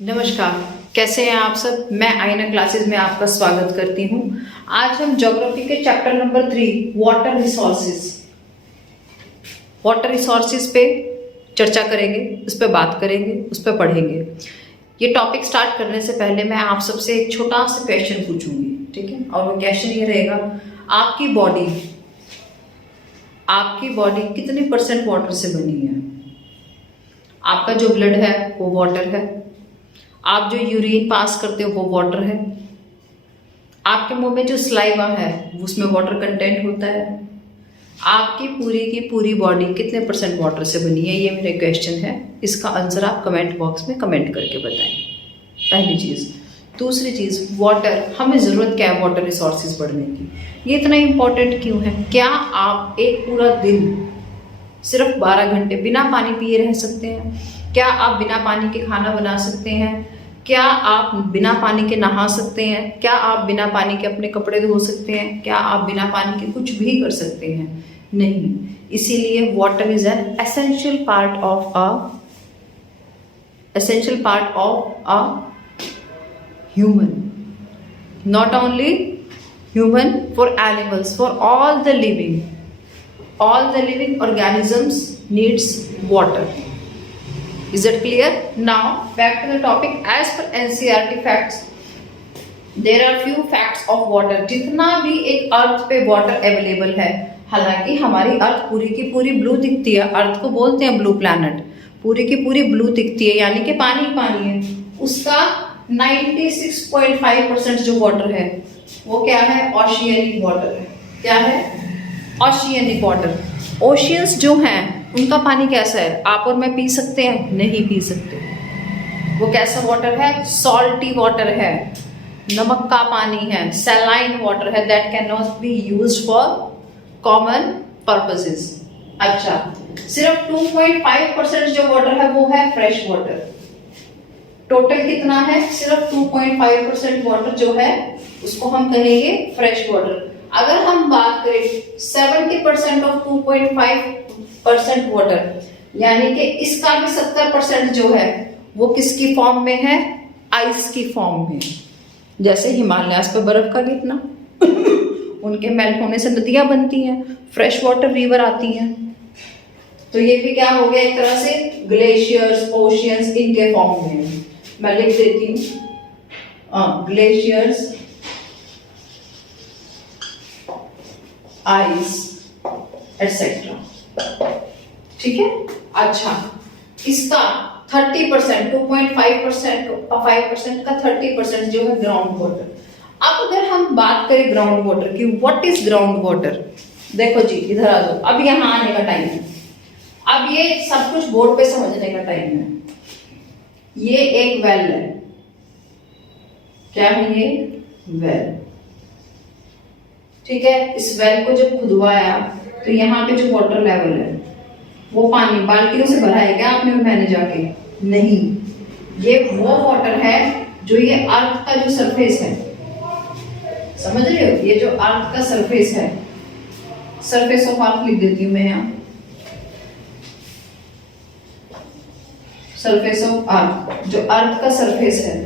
नमस्कार, कैसे हैं आप सब। मैं आईना क्लासेस में आपका स्वागत करती हूं। आज हम ज्योग्राफी के चैप्टर नंबर 3 वाटर रिसोर्सेज पे चर्चा करेंगे, उस पर बात करेंगे, उस पर पढ़ेंगे। ये टॉपिक स्टार्ट करने से पहले मैं आप सबसे एक छोटा सा क्वेश्चन पूछूंगी, ठीक है। और वो क्वेश्चन ये रहेगा, आपकी बॉडी कितने % वाटर से बनी है। आपका जो ब्लड है वो वाटर है, आप जो यूरिन पास करते हो वो वाटर है, आपके मुंह में जो स्लाइवा है उसमें वाटर कंटेंट होता है। आपकी की पूरी बॉडी कितने % वाटर से बनी है, ये मेरा क्वेश्चन है। इसका आंसर आप कमेंट बॉक्स में कमेंट करके बताएं। पहली चीज़। दूसरी चीज़, वाटर, हमें ज़रूरत क्या है वाटर रिसोर्सेज पढ़ने की, ये इतना इम्पोर्टेंट क्यों है। क्या आप एक पूरा दिन सिर्फ 12 घंटे बिना पानी पिए रह सकते हैं? क्या आप बिना पानी के खाना बना सकते हैं? क्या आप बिना पानी के नहा सकते हैं? क्या आप बिना पानी के अपने कपड़े धो सकते हैं? क्या आप बिना पानी के कुछ भी कर सकते हैं? नहीं। इसीलिए water is an essential part of a human, not only human, for animals, for all the living organisms needs water. Is that clear? Now back to the topic. As per NCERT facts, there are few facts of water. जितना भी एक अर्थ पे water available है, हालांकि हमारी अर्थ पूरी की पूरी ब्लू दिखती है, अर्थ को बोलते हैं ब्लू प्लैनेट, पूरी की पूरी ब्लू दिखती है, यानी कि पानी पानी है। उसका 96.5% जो वाटर है वो क्या है? ओशियनिक वाटर है। क्या है? Oceanic water. ओशियंस जो हैं उनका पानी कैसा है? आप और मैं पी सकते हैं? नहीं पी सकते। वो कैसा वाटर है? सॉल्टी वाटर है, नमक का पानी है, सैलाइन वाटर है, that can not be used for common purposes. अच्छा, सिर्फ 2.5% जो वाटर है वो है फ्रेश वाटर। टोटल कितना है? सिर्फ 2.5% वाटर जो है उसको हम कहेंगे फ्रेश वाटर। अगर हम बात करें 70% ऑफ 2.5% वाटर, यानी कि इसका भी 70% जो है वो किसकी फॉर्म में है? आइस की फॉर्म में। जैसे हिमालयास पे बर्फ का गिरना उनके मेल्ट होने से नदियां बनती हैं, फ्रेश वाटर रिवर आती हैं। तो ये भी क्या हो गया? एक तरह से ग्लेशियर्स, ओशियंस, इनके फॉर्म में। मैं लिख देती हूँ, ग्लेशियर्स, आइस, एटसेट्रा। ठीक है। अच्छा, इसका 30%, 2.5% का 30% जो है ग्राउंड वाटर। अब अगर हम बात करें ग्राउंड वाटर की, व्हाट इज ग्राउंड वाटर? देखो जी, इधर आ जाओ, अब यहाँ आने का टाइम है। अब ये सब कुछ बोर्ड पे समझने का टाइम है। ये एक वेल है। क्या है ये? वेल। ठीक है। इस वेल को जब खुदवाया तो यहाँ पे जो वाटर लेवल है वो पानी बाल्टियों से भरा है क्या आपने और मैंने जाके? नहीं। ये वो वाटर है जो ये अर्थ का जो सरफेस है, समझ रहे हो? ये जो अर्थ का सरफेस है, सरफेस ऑफ अर्थ लिख देती हूँ मैं यहाँ, सरफेस ऑफ अर्थ, जो अर्थ का सरफेस है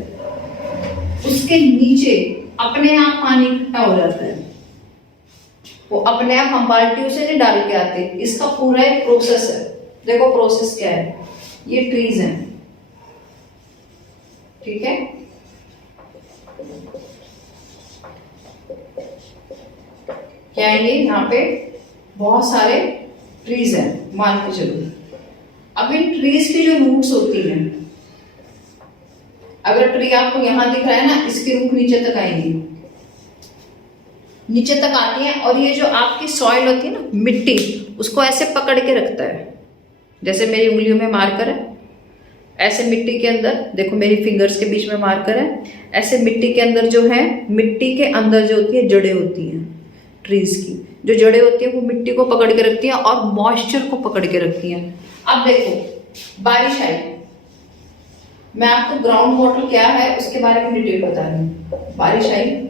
उसके नीचे अपने आप पानी इकट्ठा हो जाता है। वो अपने आप हम बाल्टियों से नहीं डाल के आते, इसका पूरा एक प्रोसेस है। देखो प्रोसेस क्या है, ये ट्रीज हैं, ठीक है। क्या है ये? यहाँ पे बहुत सारे ट्रीज हैं, मान के चलो। अब इन ट्रीज की जो रूट्स होती हैं, अगर ट्री आपको यहां दिख रहा है ना, इसकी रूट नीचे तक आएंगी, नीचे तक आती है। और ये जो आपकी सॉइल होती है ना, मिट्टी, उसको ऐसे पकड़ के रखता है। जैसे मेरी उंगलियों में मार्कर है, ऐसे मिट्टी के अंदर देखो, मेरी फिंगर्स के बीच में मार्कर है, ऐसे मिट्टी के अंदर जो है, मिट्टी के अंदर जो होती है जड़ें होती हैं ट्रीज की, जो जड़ें होती हैं वो मिट्टी को पकड़ के रखती हैं और मॉइस्चर को पकड़ के रखती हैं। अब देखो बारिश आई, मैं आपको ग्राउंड वाटर क्या है उसके बारे में डिटेल बता रही हूँ। बारिश आई,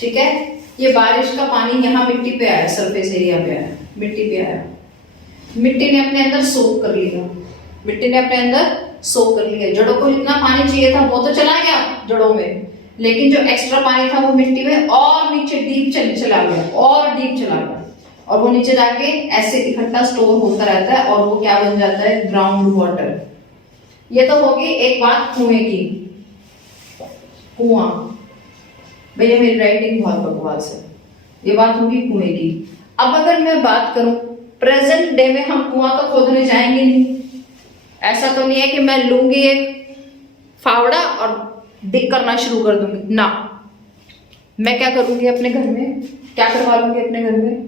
ठीक है। ये बारिश का पानी यहाँ मिट्टी पे आया, सरफेस एरिया पे आया, मिट्टी पे आया, मिट्टी ने अपने अंदर सोख कर लिया, मिट्टी ने अपने अंदर सो कर लिया। जड़ों को जितना पानी चाहिए था वो तो चला गया जड़ों में, लेकिन जो एक्स्ट्रा पानी था वो मिट्टी में और नीचे डीप चला गया, और डीप चला गया, और वो नीचे जाके ऐसे इकट्ठा स्टोर होता रहता है और वो क्या बन जाता है, ग्राउंड वाटर। ये तो होगी एक बात कुएं की, कुआं। भैया मेरी राइटिंग बहुत बकवास है, ये बात होगी कुएं की। अब अगर मैं बात करूं प्रेजेंट डे में, हम कुआं तो खोदने जाएंगे नहीं। ऐसा तो नहीं है कि मैं लूंगी एक फावड़ा और डिग करना शुरू कर दूंगी ना। मैं क्या करूंगी अपने घर में, क्या करवा लूंगी अपने घर में,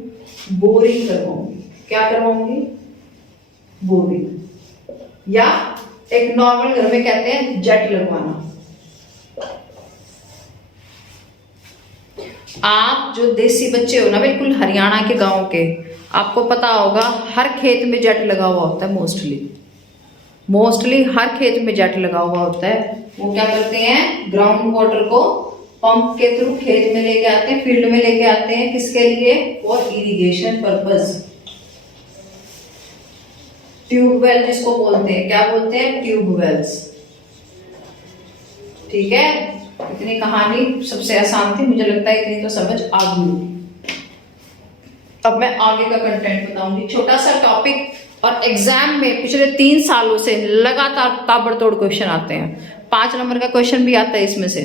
बोरिंग करवाऊंगी। क्या करवाऊंगी, बोरिंग। या एक नॉर्मल घर में कहते हैं जेट लगवाना। आप जो देसी बच्चे हो ना, बिल्कुल हरियाणा के गांव के, आपको पता होगा हर खेत में जेट लगा हुआ होता है। मोस्टली हर खेत में जेट लगा हुआ होता है। वो क्या करते हैं, ग्राउंड वाटर को पंप के थ्रू खेत में लेके आते हैं, फील्ड में लेके आते हैं। किसके लिए, फॉर इरिगेशन पर्पस। ट्यूबवेल जिसको बोलते हैं, क्या बोलते हैं, ट्यूबवेल्स। ठीक है, इतनी कहानी सबसे आसान थी, मुझे लगता है इतनी तो समझ आ गई। अब मैं आगे का कंटेंट बताऊंगी। छोटा सा टॉपिक, और एग्जाम में पिछले 3 सालों से लगातार ताबड़तोड़ क्वेश्चन आते हैं। 5 नंबर का क्वेश्चन भी आता है इसमें से।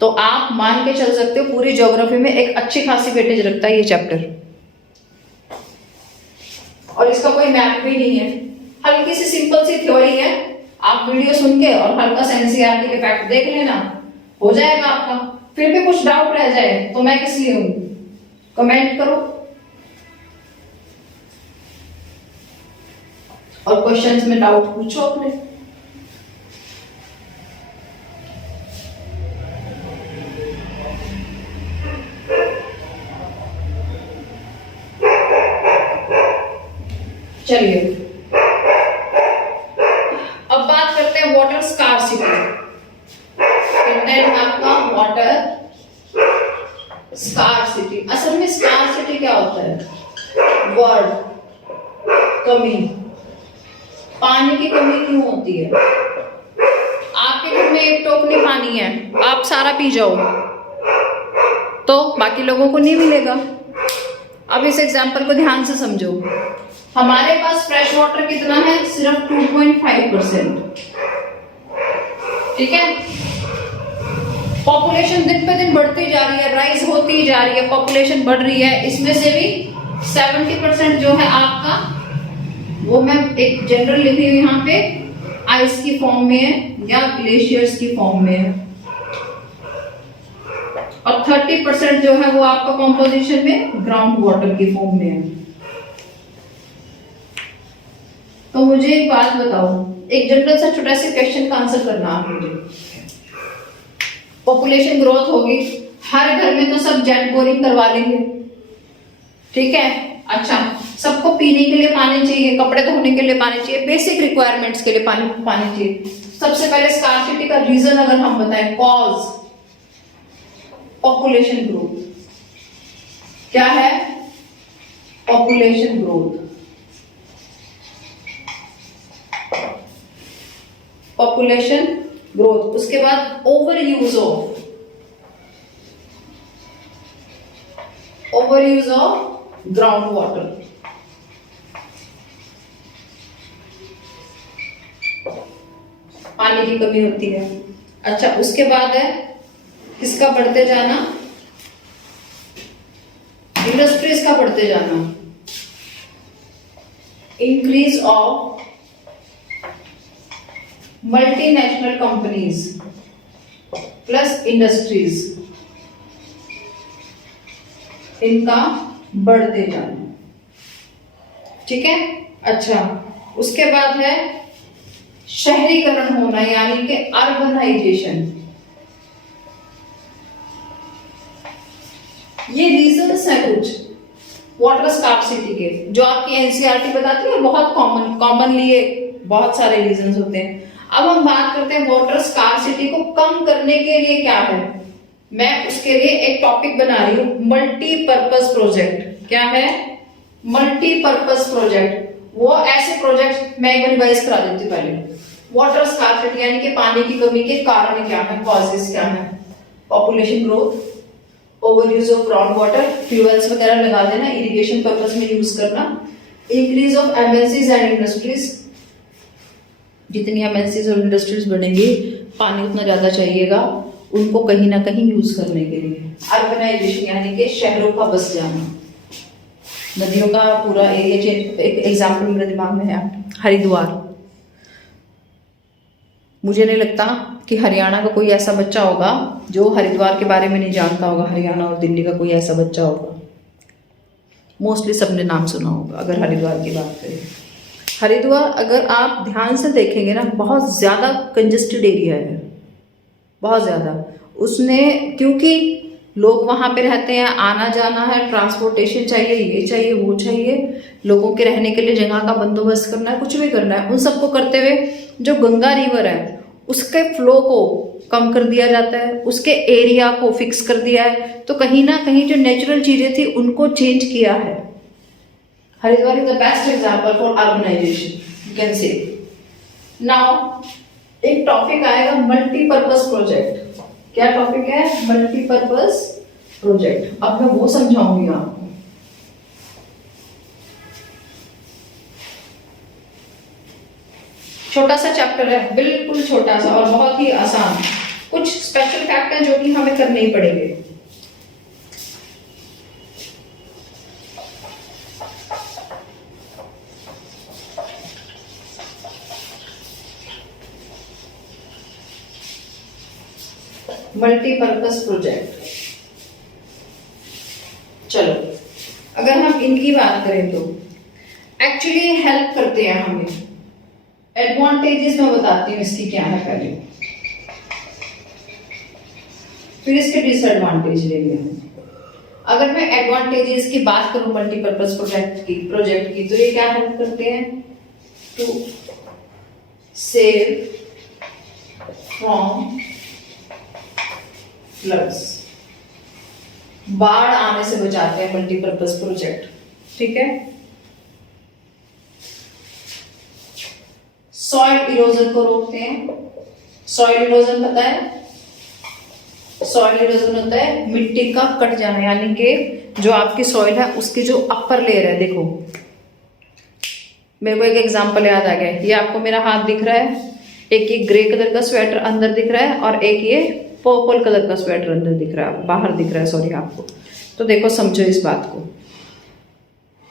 तो आप मान के चल सकते हो पूरी ज्योग्राफी में एक अच्छी खासी वेटेज रखता है ये चैप्टर। और इसका कोई मैप भी नहीं है, हल्की सी सिंपल सी थ्योरी है। आप वीडियो सुन के और हल्का सा एनसीईआरटी के फैक्ट देख लेना, हो जाएगा आपका। फिर भी कुछ डाउट रह जाए तो मैं किस लिए हूं, कमेंट करो और क्वेश्चंस में डाउट पूछो अपने। चलिए अब बात करते हैं वाटर स्कार्सिटी। कंटेंट आपका वाटर स्कार्सिटी। असल में स्कार्सिटी क्या होता है, वर्ड कमी। पानी की कमी क्यों होती है? आपके घर में 1 टोकनी पानी है, आप सारा पी जाओ तो बाकी लोगों को नहीं मिलेगा। अब इस एग्जांपल को ध्यान से समझो। हमारे पास फ्रेश वाटर कितना है, सिर्फ 2.5%। ठीक है, पॉपुलेशन दिन पे दिन बढ़ती जा रही है, राइज होती जा रही है, पॉपुलेशन बढ़ रही है। इसमें से भी 70% जो है आपका, वो मैं एक जनरल लिखी हुई यहाँ पे, आइस की फॉर्म में है या ग्लेशियर्स की फॉर्म में है, और 30% जो है वो आपका कॉम्पोजिशन में ग्राउंड वाटर की फॉर्म में है। तो मुझे एक बात बताओ, एक जनरल सा छोटा सा क्वेश्चन का आंसर करना आप मुझे। पॉपुलेशन ग्रोथ होगी, हर घर में तो सब जेट बोरिंग करवा लेंगे। ठीक है, अच्छा, सबको पीने के लिए पानी चाहिए, कपड़े धोने के लिए पानी चाहिए, बेसिक रिक्वायरमेंट्स के लिए पानी चाहिए। सबसे पहले स्कार्सिटी का रीजन अगर हम बताएं, कॉज पॉपुलेशन ग्रोथ। क्या है, पॉपुलेशन ग्रोथ। पॉपुलेशन ग्रोथ, उसके बाद over use of ground water. पानी की कमी होती है। अच्छा, उसके बाद है किसका बढ़ते जाना, इंडस्ट्रीज का बढ़ते जाना, increase of multinational companies plus industries, इनका बढ़ते जाना। ठीक है, अच्छा, उसके बाद है शहरीकरण होना, यानी कि अर्बनाइजेशन। ये रीजंस है कुछ वाटर स्कार्सिटी के, जो आपकी एनसीईआरटी बताती है, बहुत कॉमनली ये बहुत सारे रीजंस होते हैं। अब हम बात करते हैं वाटर स्कार्सिटी को कम करने के लिए क्या है। मैं उसके लिए एक टॉपिक बना रही हूं, मल्टीपर्पज प्रोजेक्ट। क्या है, मल्टीपर्पज प्रोजेक्ट। वो ऐसे प्रोजेक्ट मैं एक बार रिवाइज करा देती हूँ पहले। वाटर स्कार्सिटी यानी कि पानी की कमी के कारण क्या है, कॉजेस क्या है? Population growth, over use of ground water, fuels वगैरह लगा देना, इरिगेशन पर्पस में यूज करना, increase of MNCs and industries, जितनी एमएनसीज और इंडस्ट्रीज बढ़ेंगी पानी उतना ज्यादा चाहिएगा उनको कहीं ना कहीं यूज करने के लिए। अर्बनाइजेशन यानी कि शहरों का बस जाना, नदियों का पूरा एरिया चेंज। एक एग्जाम्पल मेरे दिमाग में है हरिद्वार। मुझे नहीं लगता कि हरियाणा का कोई ऐसा बच्चा होगा जो हरिद्वार के बारे में नहीं जानता होगा। हरियाणा और दिल्ली का कोई ऐसा बच्चा होगा, मोस्टली सबने नाम सुना होगा। अगर हरिद्वार की बात करें, हरिद्वार अगर आप ध्यान से देखेंगे ना, बहुत ज़्यादा कंजेस्टेड एरिया है, बहुत ज़्यादा। उसने क्योंकि लोग वहाँ पे रहते हैं, आना जाना है, ट्रांसपोर्टेशन चाहिए, ये चाहिए वो चाहिए, लोगों के रहने के लिए जगह का बंदोबस्त करना है, कुछ भी करना है, उन सबको करते हुए जो गंगा रिवर है उसके फ्लो को कम कर दिया जाता है, उसके एरिया को फिक्स कर दिया है। तो कहीं ना कहीं जो नेचुरल चीजें थी उनको चेंज किया है। Haridwar is the best example for urbanisation, you can say. Now एक टॉपिक आएगा मल्टीपर्पज प्रोजेक्ट। क्या टॉपिक है? Multipurpose project. अब मैं वो समझाऊंगी आपको। छोटा सा चैप्टर है, बिल्कुल छोटा सा और बहुत ही आसान। कुछ स्पेशल फैक्ट हैं जो कि हमें करने ही पड़ेंगे। Multipurpose project. चलो अगर हम इनकी बात करें तो एक्चुअली हेल्प करते हैं हमें। एडवांटेजेस मैं बताती हूँ इसकी क्या है पहले, फिर इसके डिसएडवांटेज लेंगे हम। अगर मैं एडवांटेजेस की बात करूं मल्टीपर्पज प्रोजेक्ट की तो ये क्या हेल्प करते हैं? टू सेव फ्रॉम फ्लड्स, बाढ़ आने से बचाते हैं मल्टीपर्पज प्रोजेक्ट, ठीक है। सॉइल इरोजन को रोकते हैं। सॉइल इरोजन पता है? सॉइल इरोजन होता है मिट्टी का कट जाना, यानी कि जो आपकी सॉइल है उसकी जो अपर लेयर है, देखो मेरे को एक एग्जांपल याद आ गया। ये आपको मेरा हाथ दिख रहा है, एक ये ग्रे कलर का स्वेटर अंदर दिख रहा है और एक ये पर्पल कलर का स्वेटर अंदर दिख रहा है, बाहर दिख रहा है, सॉरी आपको। तो देखो समझो इस बात को,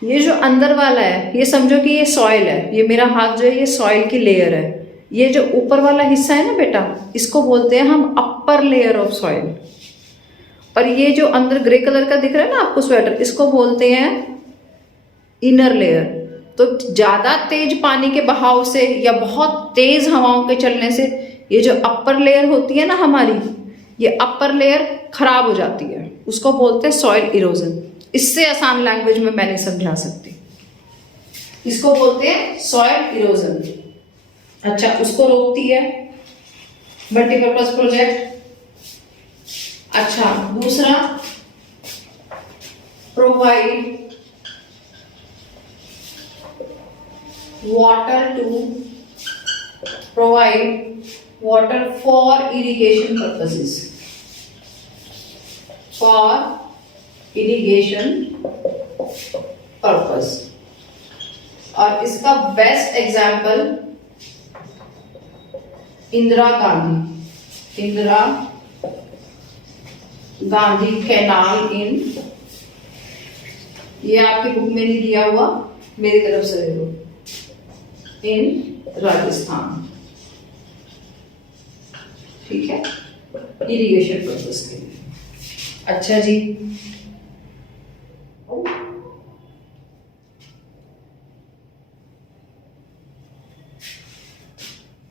ये जो अंदर वाला है ये समझो कि ये सॉइल है, ये मेरा हाथ जो है ये सॉइल की लेयर है। ये जो ऊपर वाला हिस्सा है ना बेटा, इसको बोलते हैं हम अपर लेयर ऑफ सॉइल। और ये जो अंदर ग्रे कलर का दिख रहा है ना आपको स्वेटर, इसको बोलते हैं इनर लेयर। तो ज्यादा तेज पानी के बहाव से या बहुत तेज हवाओं के चलने से ये जो अपर लेयर होती है ना हमारी, ये अपर लेयर खराब हो जाती है, उसको बोलते हैं सॉइल इरोजन। इससे आसान लैंग्वेज में मैं नहीं समझा सकती, इसको बोलते हैं सॉइल इरोजन। अच्छा, उसको रोकती है मल्टीपर्पज प्रोजेक्ट। अच्छा, दूसरा provide water for irrigation purposes, for irrigation purpose. और इसका best example Indira Gandhi canal in, ये आपकी बुक में नहीं दिया हुआ, मेरी तरफ से ले लो, इन राजस्थान, ठीक है, इरिगेशन पर्पस के लिए। अच्छा जी,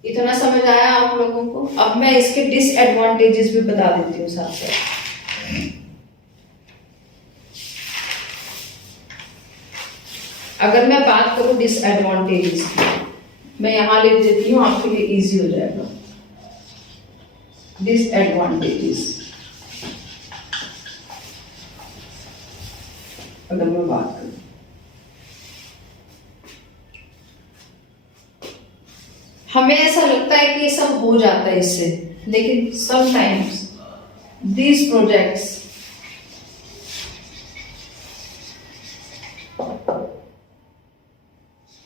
इतना समझ आया आप लोगों को? अब मैं इसके डिसएडवांटेजेस भी बता देती हूँ साथ साथ। अगर मैं बात करूं डिसएडवांटेजेस की, मैं यहां लिख देती हूँ, आपके लिए इजी हो जाएगा। डिसएडवांटेजेस अगर मैं बात करूं, हमें ऐसा लगता है कि ये सब हो जाता है इससे, लेकिन sometimes these projects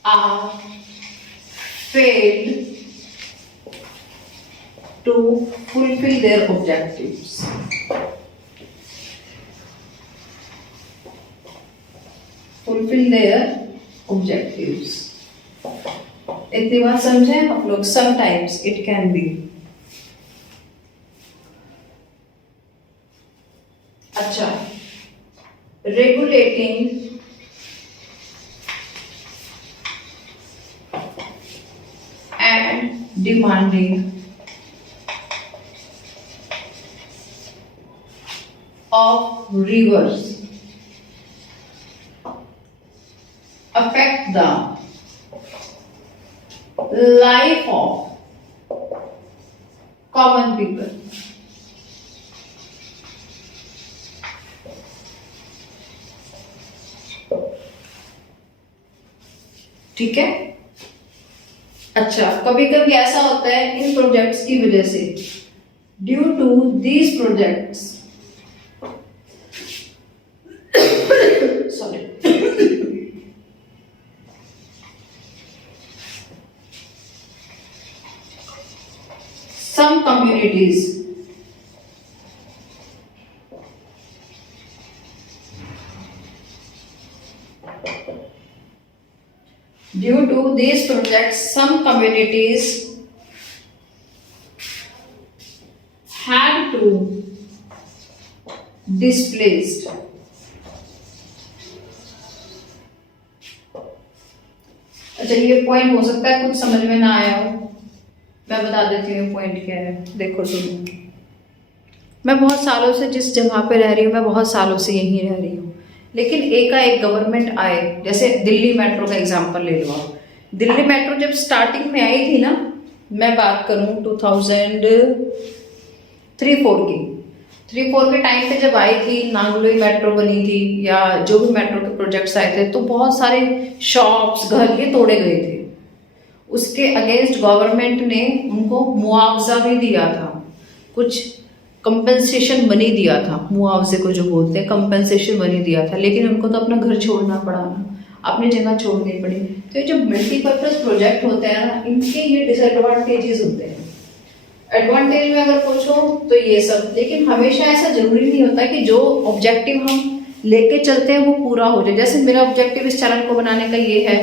are failed to fulfill their objectives. Fulfill their objectives. इतनी बात समझे आप लोग? Sometimes it can be. अच्छा, regulating and demanding of rivers affect the life of common people. ठीक है? अच्छा, कभी कभी ऐसा होता है इन प्रोजेक्ट्स की वजह से, due to these projects, sorry, some communities due to these projects, some communities had to displaced. अच्छा, ये पॉइंट हो सकता है कुछ समझ में ना आया हो, मैं बता देती हूँ पॉइंट क्या है। देखो सुनो, मैं बहुत सालों से जिस जगह पे रह रही हूँ, मैं बहुत सालों से यहीं रह रही हूँ, लेकिन एक गवर्नमेंट आए, जैसे दिल्ली मेट्रो का एग्जांपल ले लो आप। दिल्ली मेट्रो जब स्टार्टिंग में आई थी ना, मैं बात करूँ 2003-4 की, 3-4 के टाइम पे जब आई थी, नागलोई मेट्रो बनी थी या जो भी मेट्रो के प्रोजेक्ट्स आए थे, तो बहुत सारे शॉप्स, घर ये तोड़े गए थे। उसके अगेंस्ट गवर्नमेंट ने उनको मुआवजा भी दिया था, कुछ कंपेंसेशन मनी दिया था, मुआवजे को जो बोलते हैं कंपेंसेशन मनी दिया था, लेकिन उनको तो अपना घर छोड़ना पड़ा ना, अपनी जगह छोड़नी पड़ी। तो ये जो मल्टीपर्पज प्रोजेक्ट होते हैं ना, इनके ये डिसएडवांटेजेस होते हैं। एडवांटेज में अगर पूछो तो ये सब, लेकिन हमेशा ऐसा जरूरी नहीं होता कि जो ऑब्जेक्टिव हम लेके चलते हैं वो पूरा हो जाए। जैसे मेरा ऑब्जेक्टिव इस चैनल को बनाने का ये है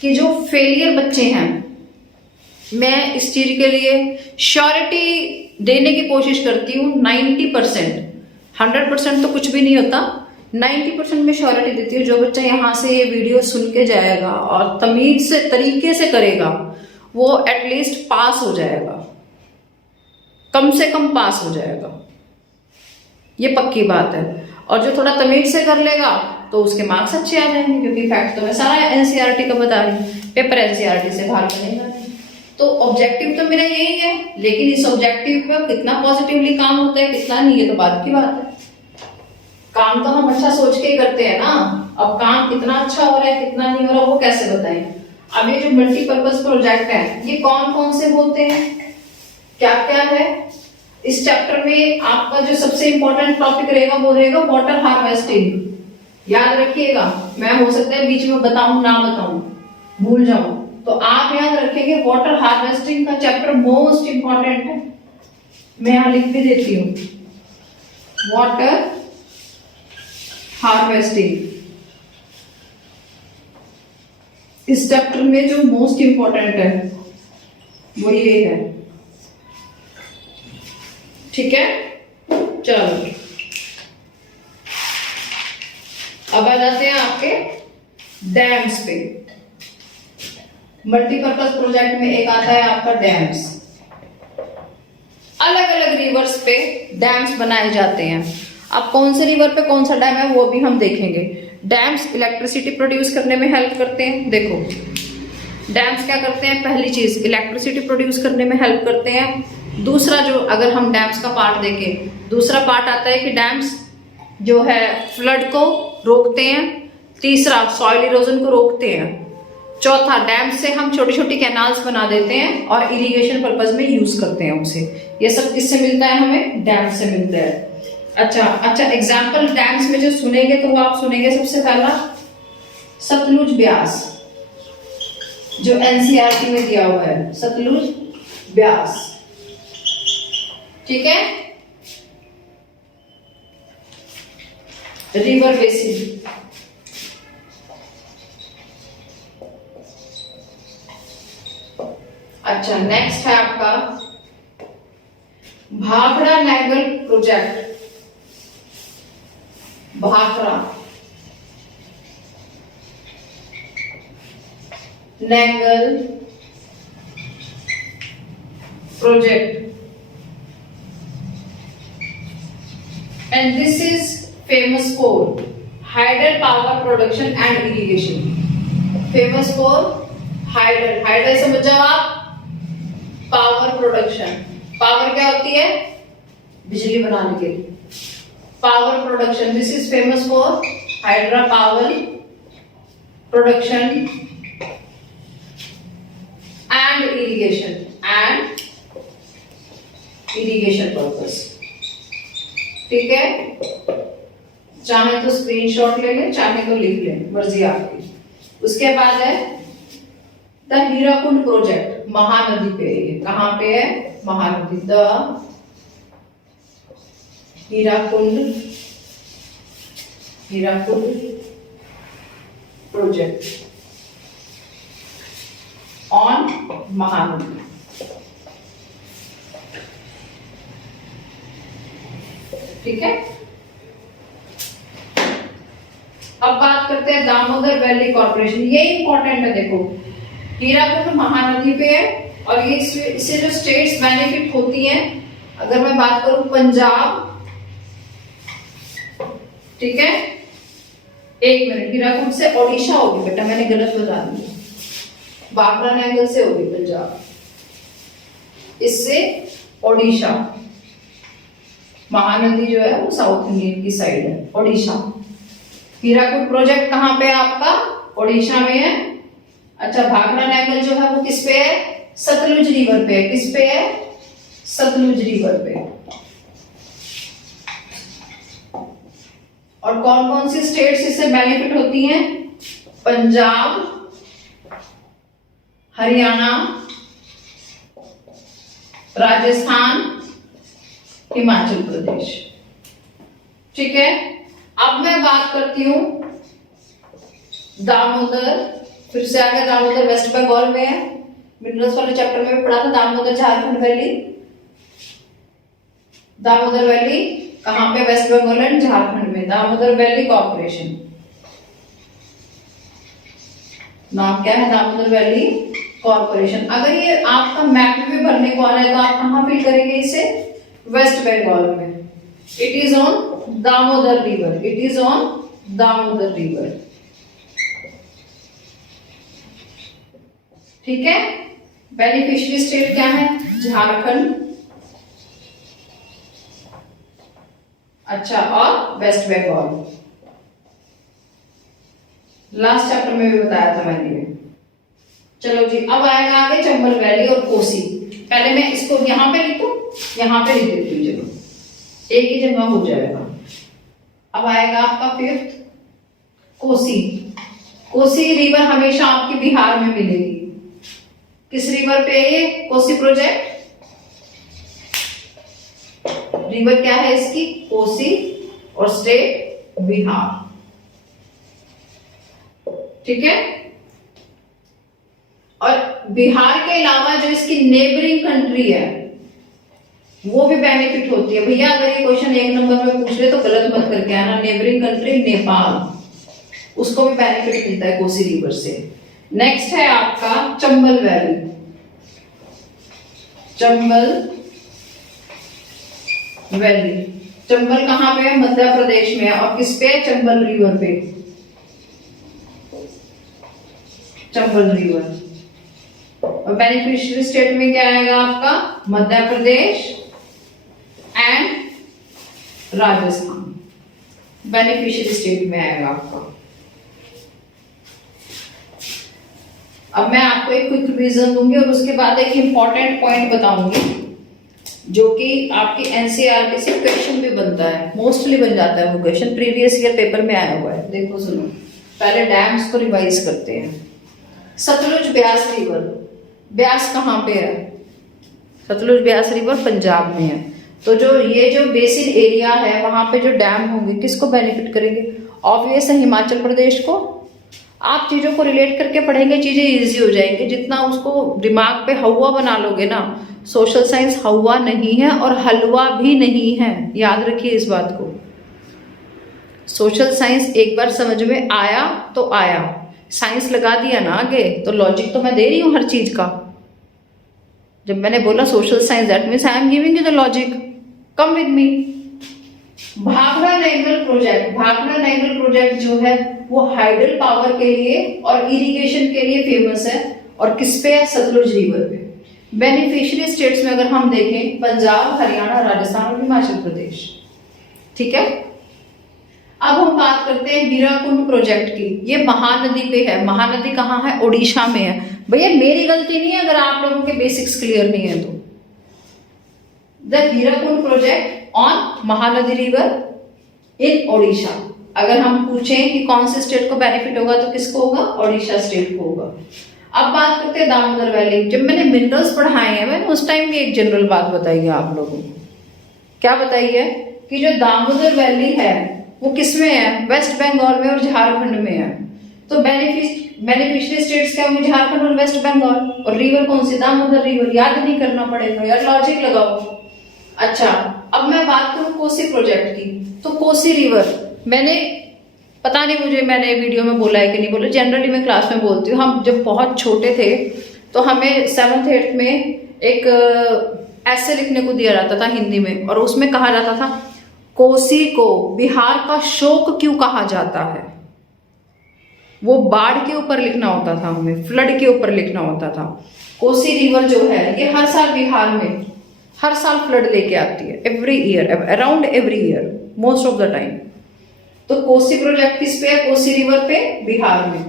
कि जो फेलियर बच्चे हैं, मैं इस चीज के लिए श्योरिटी देने की कोशिश करती हूँ 90%, 100% तो कुछ भी नहीं होता, 90% में श्योरिटी देती हूँ। जो बच्चा यहाँ से ये वीडियो सुन के जाएगा और तमीज से तरीके से करेगा, वो एटलीस्ट पास हो जाएगा, कम से कम पास हो जाएगा, ये पक्की बात है। और जो थोड़ा तमीज से कर लेगा तो उसके मार्क्स अच्छे आ जाएंगे, क्योंकि फैक्ट तो मैं सारा एनसीईआरटी का बता रही हूँ, पेपर एनसीईआरटी से बाहर बनेगा। तो ऑब्जेक्टिव तो मेरा यही है, लेकिन इस ऑब्जेक्टिव पर कितना पॉजिटिवली काम होता है कितना नहीं, ये तो बात की बात है। काम तो हम अच्छा सोच के ही करते हैं ना, अब काम कितना अच्छा हो रहा है कितना नहीं हो रहा वो कैसे बताएं। अब ये जो मल्टीपर्पज प्रोजेक्ट है, ये कौन कौन से होते हैं, क्या क्या है, इस चैप्टर में आपका जो सबसे इंपॉर्टेंट टॉपिक रहेगा वो रहेगा वाटर हार्वेस्टिंग। याद रखिएगा, मैं हो सकता है बीच में बताऊं ना बताऊं, भूल जाऊं, तो आप याद रखेंगे वाटर हार्वेस्टिंग का चैप्टर मोस्ट इंपॉर्टेंट है। मैं यहां लिख भी देती हूं, वाटर हार्वेस्टिंग इस चैप्टर में जो मोस्ट इंपॉर्टेंट है वो ये है। ठीक है, चलो अब आ जाते हैं आपके डैम्स पे। मल्टीपर्पज प्रोजेक्ट में एक आता है आपका डैम्स। अलग अलग रिवर्स पे डैम्स बनाए जाते हैं। अब कौन से रिवर पे कौन सा डैम है वो भी हम देखेंगे। डैम्स इलेक्ट्रिसिटी प्रोड्यूस करने में हेल्प करते हैं। देखो डैम्स क्या करते हैं, पहली चीज इलेक्ट्रिसिटी प्रोड्यूस करने में हेल्प करते हैं। दूसरा जो अगर हम डैम्स का पार्ट देखें, दूसरा पार्ट आता है कि डैम्स जो है फ्लड को रोकते हैं। तीसरा सॉइल इरोजन को रोकते हैं। चौथा, डैम से हम छोटी छोटी कैनाल्स बना देते हैं और इरिगेशन पर्पज में यूज करते हैं उसे। ये सब किससे मिलता है? हमें डैम से मिलता है। अच्छा एग्जाम्पल डैम्स में जो सुनेंगे तो वो आप सुनेंगे सबसे पहला सतलुज ब्यास, जो एनसीईआरटी में दिया हुआ है, सतलुज ब्यास। ठीक है, रिवर बेसिन। अच्छा नेक्स्ट है आपका Bhakra Nangal project. Bhakra Nangal project, and this is famous for hydel power production and irrigation। famous for hydel समझ जाओ आप, पावर प्रोडक्शन। पावर क्या होती है? बिजली बनाने के लिए power production. This is famous for hydra power production and irrigation purpose. ठीक है, चाहे तो स्क्रीनशॉट ले लें, चाहे तो लिख लें, मर्जी आपकी। उसके बाद है द हीराकुंड प्रोजेक्ट, महानदी पे। ये कहां पे है? Mahanadi. The Hirakud project on Mahanadi. ठीक है, अब बात करते हैं दामोदर वैली कॉर्पोरेशन। ये इंपॉर्टेंट है, देखो हीराकुंड महानदी पे है और ये इससे जो स्टेट्स बेनिफिट होती हैं, अगर मैं बात करूं पंजाब, ठीक है, एक मिनट, हीराकुंड से ओडिशा होगी बेटा, मैंने गलत बता दिया, भाखड़ा नैगल से होगी पंजाब, इससे ओडिशा। महानदी जो है वो साउथ इंडियन की साइड है, ओडिशा। हीराकुंड प्रोजेक्ट कहां पे है आपका? ओडिशा में है। अच्छा भाखड़ा नैगल जो है वो किस पे है? सतलुज रिवर पे है। किस पे है? सतलुज रिवर पे। और कौन कौन सी स्टेट्स इससे बेनिफिट होती हैं? पंजाब, हरियाणा, राजस्थान, हिमाचल प्रदेश। ठीक है, अब मैं बात करती हूं दामोदर, फिर से आगे दामोदर वेस्ट बंगाल में है, मिनरल्स वाले चैप्टर में भी पढ़ा था। दामोदर झारखंड वैली, दामोदर वैली कहां पे? वेस्ट बंगाल एंड झारखंड में। दामोदर वैली कॉर्पोरेशन, नाम क्या है? Damodar valley corporation. अगर ये आपका मैप में भरने को आ रहा है तो आप कहां फिल करेंगे इसे? वेस्ट बंगाल में। It is on Damodar river, it is on Damodar river. ठीक है, बेनिफिशियरी स्टेट क्या है? झारखंड, अच्छा, और वेस्ट बंगाल। लास्ट चैप्टर में भी बताया था मैंने। चलो जी, अब आएगा आगे चंबल वैली और कोसी। पहले मैं इसको यहां पे लिखूं, यहां पे लिख देती हूँ, चलो एक ही जगह हो जाएगा। अब आएगा आपका फिफ्थ कोसी। कोसी रिवर हमेशा आपकी बिहार में मिलेगी। किस रिवर पे है ये कोसी प्रोजेक्ट? रिवर क्या है इसकी? कोसी, और स्टेट बिहार। ठीक है, और बिहार के अलावा जो इसकी नेबरिंग कंट्री है वो भी बेनिफिट होती है। भैया अगर ये क्वेश्चन एक नंबर में पूछ ले तो गलत मत करके आना। नेबरिंग कंट्री नेपाल, उसको भी बेनिफिट मिलता है कोसी रिवर से। नेक्स्ट है आपका चंबल वैली। चंबल वैली, चंबल कहां पे है? मध्य प्रदेश में है। और किस पे? चंबल रिवर पे, चंबल रिवर। और बेनिफिशियरी स्टेट में क्या आएगा आपका? Madhya Pradesh and Rajasthan, beneficiary state में आएगा आपका। अब मैं आपको एक क्विक रिवीजन दूंगी और उसके बाद एक इंपॉर्टेंट पॉइंट बताऊंगी जो कि आपके एनसीईआरटी से क्वेश्चन भी बनता है, मोस्टली बन जाता है वो क्वेश्चन, प्रीवियस ईयर पेपर में आया हुआ है। देखो सुनो, पहले डैम्स को रिवाइज करते हैं। सतलुज ब्यास रिवर, ब्यास कहाँ पे है? सतलुज ब्यास रिवर पंजाब में है। तो जो ये जो बेसिन एरिया है वहां पे जो डैम होंगे किसको बेनिफिट करेंगे? ऑब्वियस है हिमाचल प्रदेश को। आप चीजों को रिलेट करके पढ़ेंगे, चीजें इजी हो जाएंगी। जितना उसको दिमाग पे हवा बना लोगे ना, सोशल साइंस हवा नहीं है और हलवा भी नहीं है, याद रखिए इस बात को। सोशल साइंस एक बार समझ में आया तो आया, साइंस लगा दिया ना आगे तो लॉजिक तो मैं दे रही हूं हर चीज का। जब मैंने बोला social science, that means I am giving you the logic, come with me. Bhakra Nangal project, Bhakra Nangal project जो है वो हाइडल पावर के लिए और इरिगेशन के लिए फेमस है। और किस पे है? सतलुज रिवर पे। बेनिफिशियरी स्टेट्स में अगर हम देखें, पंजाब, हरियाणा, राजस्थान और हिमाचल प्रदेश। ठीक है, अब हम बात करते हैं हीराकुंड प्रोजेक्ट की। ये महानदी पे है। महानदी कहाँ है? ओडिशा में है। भैया मेरी गलती नहीं है अगर आप लोगों के बेसिक्स क्लियर नहीं है तो। The Hirakud project on Mahanadi river in Odisha. अगर हम पूछें कि कौन से स्टेट को बेनिफिट होगा तो किसको होगा? ओडिशा स्टेट को होगा। अब बात करते हैं दामोदर वैली। जब मैंने मिनरल्स पढ़ाए हैं मैंने उस टाइम भी एक जनरल बात बताई है आप लोगों को। क्या बताई है? कि जो दामोदर वैली है वो किसमें है? वेस्ट बंगाल में और झारखंड में है। तो बेनिफिशियरी स्टेट्स क्या होंगे? झारखंड और वेस्ट बंगाल। और रिवर कौन सी? दामोदर रिवर। याद नहीं करना पड़ेगा यार, लॉजिक लगाओ। अच्छा, अब मैं बात करूं कोसी प्रोजेक्ट की। तो कोसी रिवर, मैंने पता नहीं मुझे मैंने वीडियो में बोला है कि नहीं बोला, जनरली मैं क्लास में बोलती हूँ। हम जब बहुत छोटे थे तो हमें 7th 8th में एक ऐसे लिखने को दिया जाता था हिंदी में, और उसमें कहा जाता था कोसी को बिहार का शोक क्यों कहा जाता है। वो बाढ़ के ऊपर लिखना होता था, हमें फ्लड के ऊपर लिखना होता था। कोसी रिवर जो है ये हर साल बिहार में हर साल फ्लड लेके आती है, every year, around every year, most of the time. तो कोसी प्रोजेक्ट किस पे है? कोसी रिवर पे, बिहार में।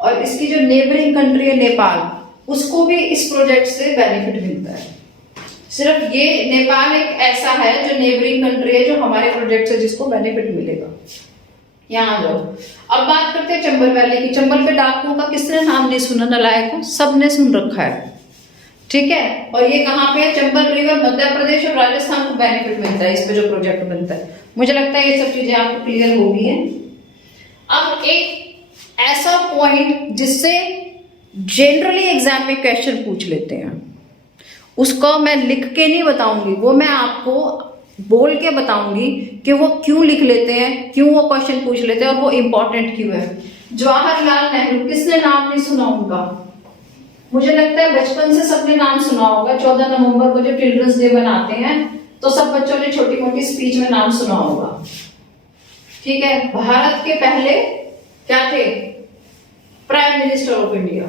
और इसकी जो नेबरिंग कंट्री है नेपाल, उसको भी इस प्रोजेक्ट से बेनिफिट मिलता है। सिर्फ ये नेपाल एक ऐसा है जो नेबरिंग कंट्री है जो हमारे प्रोजेक्ट से जिसको बेनिफिट मिलेगा। यहाँ जाओ। अब बात करते हैं चंबल वैली की। चंबल के डाकुओं का किसने नाम नहीं सुना? नालायक को सबने सुन रखा है। ठीक है, और ये कहाँ पे है? चंबल रिवर, मध्य प्रदेश और राजस्थान को बेनिफिट मिलता है इस पे जो प्रोजेक्ट बनता है। मुझे लगता है ये सब चीजें आपको क्लियर हो गई हैं। अब एक ऐसा पॉइंट जिससे जनरली एग्जाम में क्वेश्चन पूछ लेते हैं, उसको मैं लिख के नहीं बताऊंगी, वो मैं आपको बोल के बताऊंगी कि वो क्यों लिख लेते हैं, क्यों वो क्वेश्चन पूछ लेते हैं और वो इंपॉर्टेंट क्यों है। जवाहरलाल नेहरू, किसने नाम नहीं सुना उनका? मुझे लगता है बचपन से सबने नाम सुना होगा। 14 नवंबर को जब चिल्ड्रंस डे बनाते हैं तो सब बच्चों ने छोटी मोटी स्पीच में नाम सुना होगा। ठीक है, भारत के पहले क्या थे? Prime minister of India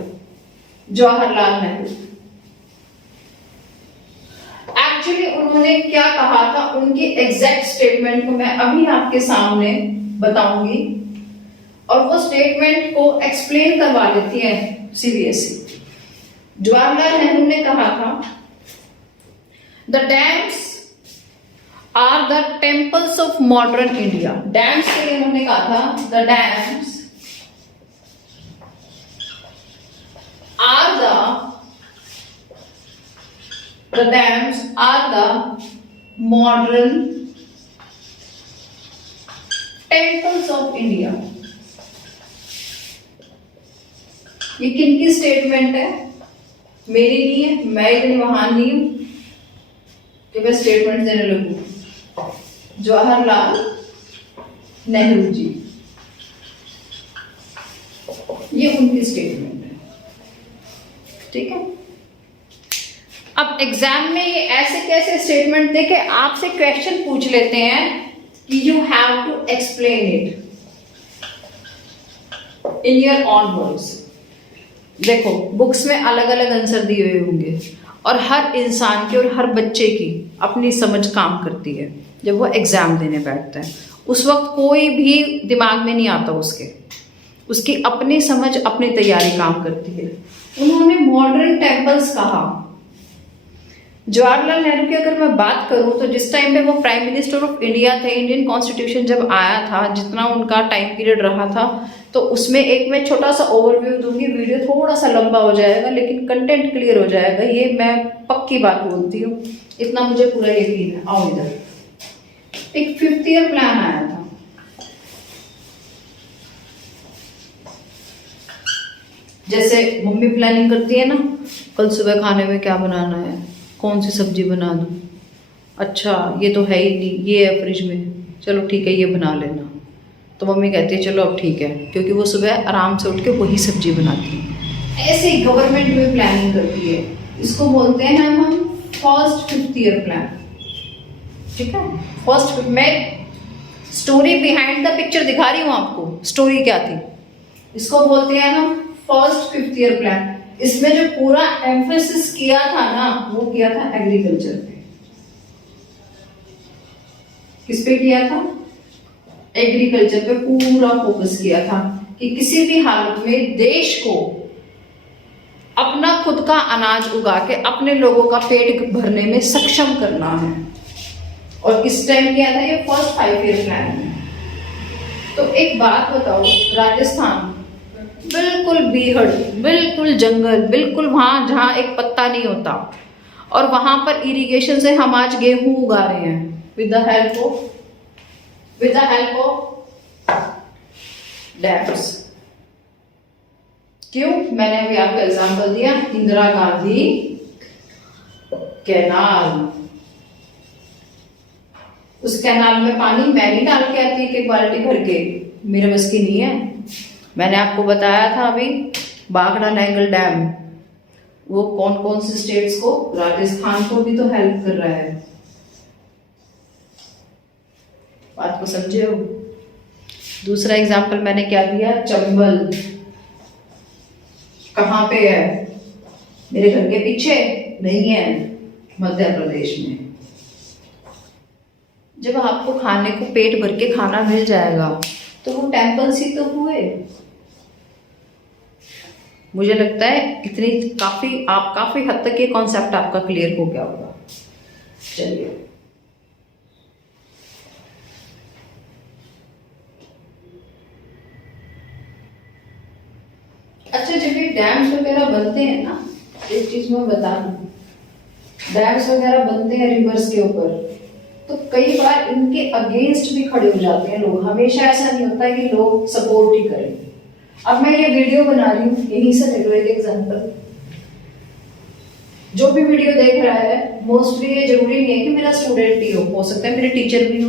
Jawaharlal Nehru. Actually उन्होंने क्या कहा था, उनकी एग्जैक्ट स्टेटमेंट को मैं अभी आपके सामने बताऊंगी, और वो स्टेटमेंट को एक्सप्लेन करवा लेती है सीबीएसई। जवाहरलाल नेहरू ने कहा था, the dams are the temples of modern India. Dams के लिए उन्होंने कहा था, the dams are the dams are the modern temples of India। ये किनकी स्टेटमेंट है? मेरी नहीं है, मैं इतनी महान नहीं हूं कि मैं स्टेटमेंट देने लगूं। जवाहरलाल नेहरू जी, ये उनकी स्टेटमेंट है। ठीक है, अब एग्जाम में ये ऐसे कैसे स्टेटमेंट देके आपसे क्वेश्चन पूछ लेते हैं कि you have to explain it in your own words. देखो बुक्स में अलग अलग आंसर दिए हुए होंगे और हर इंसान की और हर बच्चे की अपनी समझ काम करती है। जब वो एग्जाम देने बैठता है उस वक्त कोई भी दिमाग में नहीं आता उसके, उसकी अपनी समझ अपनी तैयारी काम करती है। उन्होंने मॉडर्न टेम्पल्स कहा। जवाहरलाल नेहरू की अगर मैं बात करूं तो जिस टाइम पे वो प्राइम मिनिस्टर ऑफ इंडिया थे, इंडियन कॉन्स्टिट्यूशन जब आया था, जितना उनका टाइम पीरियड रहा था, तो उसमें एक मैं छोटा सा ओवरव्यू दूंगी। वीडियो थोड़ा सा लंबा हो जाएगा लेकिन कंटेंट क्लियर हो जाएगा, ये मैं पक्की बात बोलती हूँ, इतना मुझे पूरा यकीन है। आओ इधर, एक 5th ईयर प्लान आया था। जैसे मम्मी प्लानिंग करती है ना, कल सुबह खाने में क्या बनाना है, कौन सी सब्जी बना दूं, अच्छा ये तो है ही नहीं, ये है फ्रिज में, चलो ठीक है ये बना लेना। तो मम्मी कहती है चलो अब ठीक है, क्योंकि वो सुबह आराम से उठ के वही सब्जी बनाती है। ऐसे ही गवर्नमेंट भी प्लानिंग करती है, इसको बोलते हैं हम फर्स्ट 5th ईयर प्लान। ठीक है, फर्स्ट, मैं स्टोरी बिहाइंड द पिक्चर दिखा रही हूँ आपको, स्टोरी क्या थी। इसको बोलते हैं हम फर्स्ट 5th ईयर प्लान। इसमें जो पूरा एम्फेसिस किया था ना, वो किया था एग्रीकल्चर पे। किस पे किया था? एग्रीकल्चर पे पूरा फोकस किया था कि किसी भी हालत में देश को अपना खुद का अनाज उगा के अपने लोगों का पेट भरने में सक्षम करना है। और किस टाइम किया था ये? फर्स्ट 5 ईयर प्लान में। तो एक बात बताओ, राजस्थान बिल्कुल बीहड़, बिल्कुल जंगल, बिल्कुल वहां जहां एक पत्ता नहीं होता, और वहां पर इरिगेशन से हम आज गेहूं उगा रहे हैं with the help of dams. क्यों? मैंने अभी आपको एग्जांपल दिया, इंदिरा गांधी कैनाल। उस कैनाल में पानी मैं नहीं डाल के आती एक बाल्टी भर के, मेरे बस की नहीं है। मैंने आपको बताया था अभी बागड़ा नैंगल डैम, वो कौन कौन से स्टेट्स को, राजस्थान को भी तो हेल्प कर रहा है। बात को समझे हो? दूसरा एग्जांपल मैंने क्या दिया, चंबल कहां पे है? मेरे घर के पीछे नहीं है, मध्य प्रदेश में। जब आपको खाने को पेट भर के खाना मिल जाएगा तो वो टेम्पल्स ही तो हुए। मुझे लगता है इतनी काफी हद तक ये कॉन्सेप्ट आपका क्लियर हो गया होगा। चलिए, अच्छा, जब ये डैम्स वगैरह बनते हैं ना, एक चीज मैं बता दूं, डैम्स वगैरह बनते हैं रिवर्स के ऊपर, तो कई बार इनके अगेंस्ट भी खड़े हो जाते हैं लोग। हमेशा ऐसा नहीं होता है कि लोग सपोर्ट ही करें। अब मैं ये वीडियो बना रही हूँ, यहीं से ले लो एक एग्जांपल। जो भी वीडियो देख रहा है, मोस्टली ये जरूरी नहीं है कि मेरा स्टूडेंट ही हो सकता है मेरे टीचर भी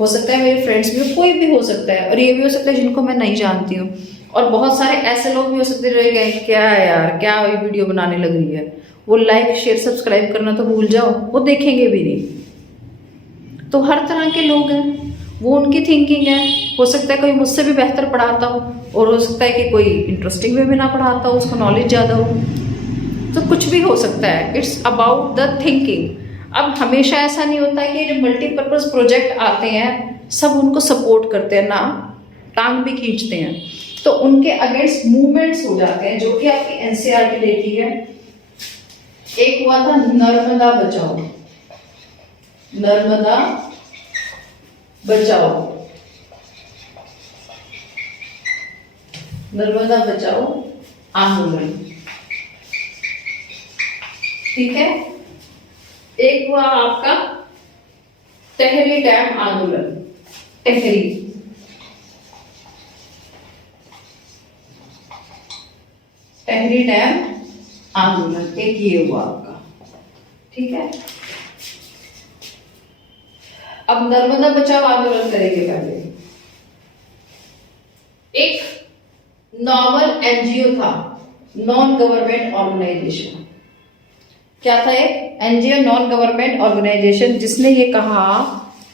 हो सकता है मेरे फ्रेंड्स भी हो, कोई भी हो सकता है, और ये भी हो सकता है जिनको मैं नहीं जानती हूँ। और बहुत सारे ऐसे लोग भी हो सकते हैं, क्या है यार, क्या ये वीडियो बनाने लग रही है, वो लाइक शेयर सब्सक्राइब करना तो भूल जाओ, वो देखेंगे भी नहीं। तो हर तरह के लोग हैं, वो उनकी थिंकिंग है। हो सकता है कोई मुझसे भी बेहतर पढ़ाता हो, और हो सकता है कि कोई इंटरेस्टिंग वे में ना पढ़ाता हो, उसको नॉलेज ज़्यादा हो, तो कुछ भी हो सकता है। It's about the thinking. अब हमेशा ऐसा नहीं होता है कि जो मल्टीपर्पज प्रोजेक्ट आते हैं सब उनको सपोर्ट करते हैं, ना टांग भी खींचते हैं, तो उनके अगेंस्ट मूवमेंट्स हो जाते हैं, जो कि आपकी एनसीईआरटी देती है। एक हुआ था नर्मदा बचाओ, नर्मदा बचाओ, नर्मदा बचाओ आंदोलन, ठीक है। एक हुआ आपका टेहरी डैम आंदोलन, टेहरी डैम आंदोलन, एक ये हुआ आपका, ठीक है। अब नर्मदा बचाओ आंदोलन करेंगे पहले। एक नॉर्मल एनजीओ था, नॉन गवर्नमेंट ऑर्गेनाइजेशन। क्या था? एक एनजीओ, नॉन गवर्नमेंट ऑर्गेनाइजेशन, जिसने ये कहा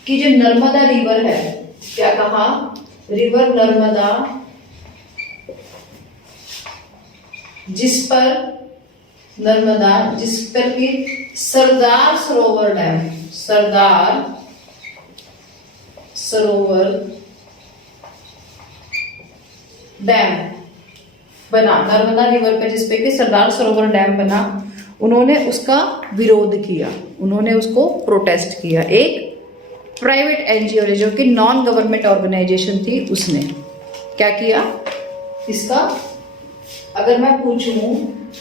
कि जो नर्मदा रिवर है, क्या कहा? रिवर नर्मदा, जिस पर नर्मदा, जिस पर कि सरदार सरोवर डैम, सरदार सरोवर डैम बना नर्मदा रिवर पे, जिसपे कि सरदार सरोवर डैम बना, उन्होंने उसका विरोध किया, उन्होंने उसको प्रोटेस्ट किया। एक प्राइवेट एनजीओ ने, जो कि नॉन गवर्नमेंट ऑर्गेनाइजेशन थी, उसने क्या किया इसका, अगर मैं पूछूं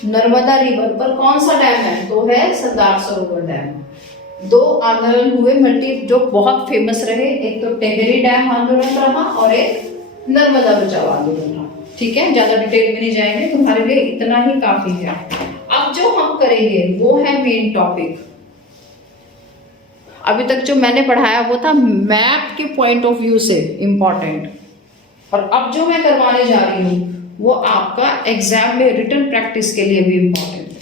नर्मदा रिवर पर कौन सा डैम है, तो है सरदार सरोवर डैम। दो आंदोलन हुए जो बहुत फेमस रहे, एक तो टेहरी डैम आंदोलन रहा और एक नर्मदा बचाओ आंदोलन रहा। ठीक है, ज्यादा डिटेल में नहीं जाएंगे, तुम्हारे लिए इतना ही काफी है। अब जो हम करेंगे वो है मेन टॉपिक। अभी तक जो मैंने पढ़ाया वो था मैप के पॉइंट ऑफ व्यू से इंपॉर्टेंट, और अब जो मैं करवाने जा रही हूं वो आपका एग्जाम में रिटन प्रैक्टिस के लिए भी इंपॉर्टेंट है।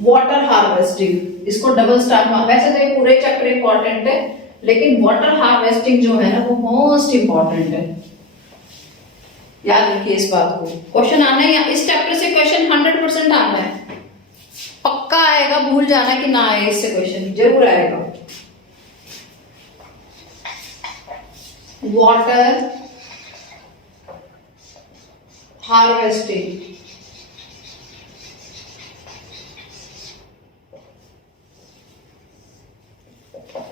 वाटर हार्वेस्टिंग, इसको डबल स्टार, वैसे तो ये पूरे चैप्टर इंपॉर्टेंट है, लेकिन वाटर हार्वेस्टिंग जो है ना वो मोस्ट इंपॉर्टेंट है। याद रखिए इस बात को, क्वेश्चन आना है, या इस चैप्टर से क्वेश्चन 100% आना है, पक्का आएगा, भूल जाना कि ना आए, इससे क्वेश्चन जरूर आएगा। वाटर हार्वेस्टिंग,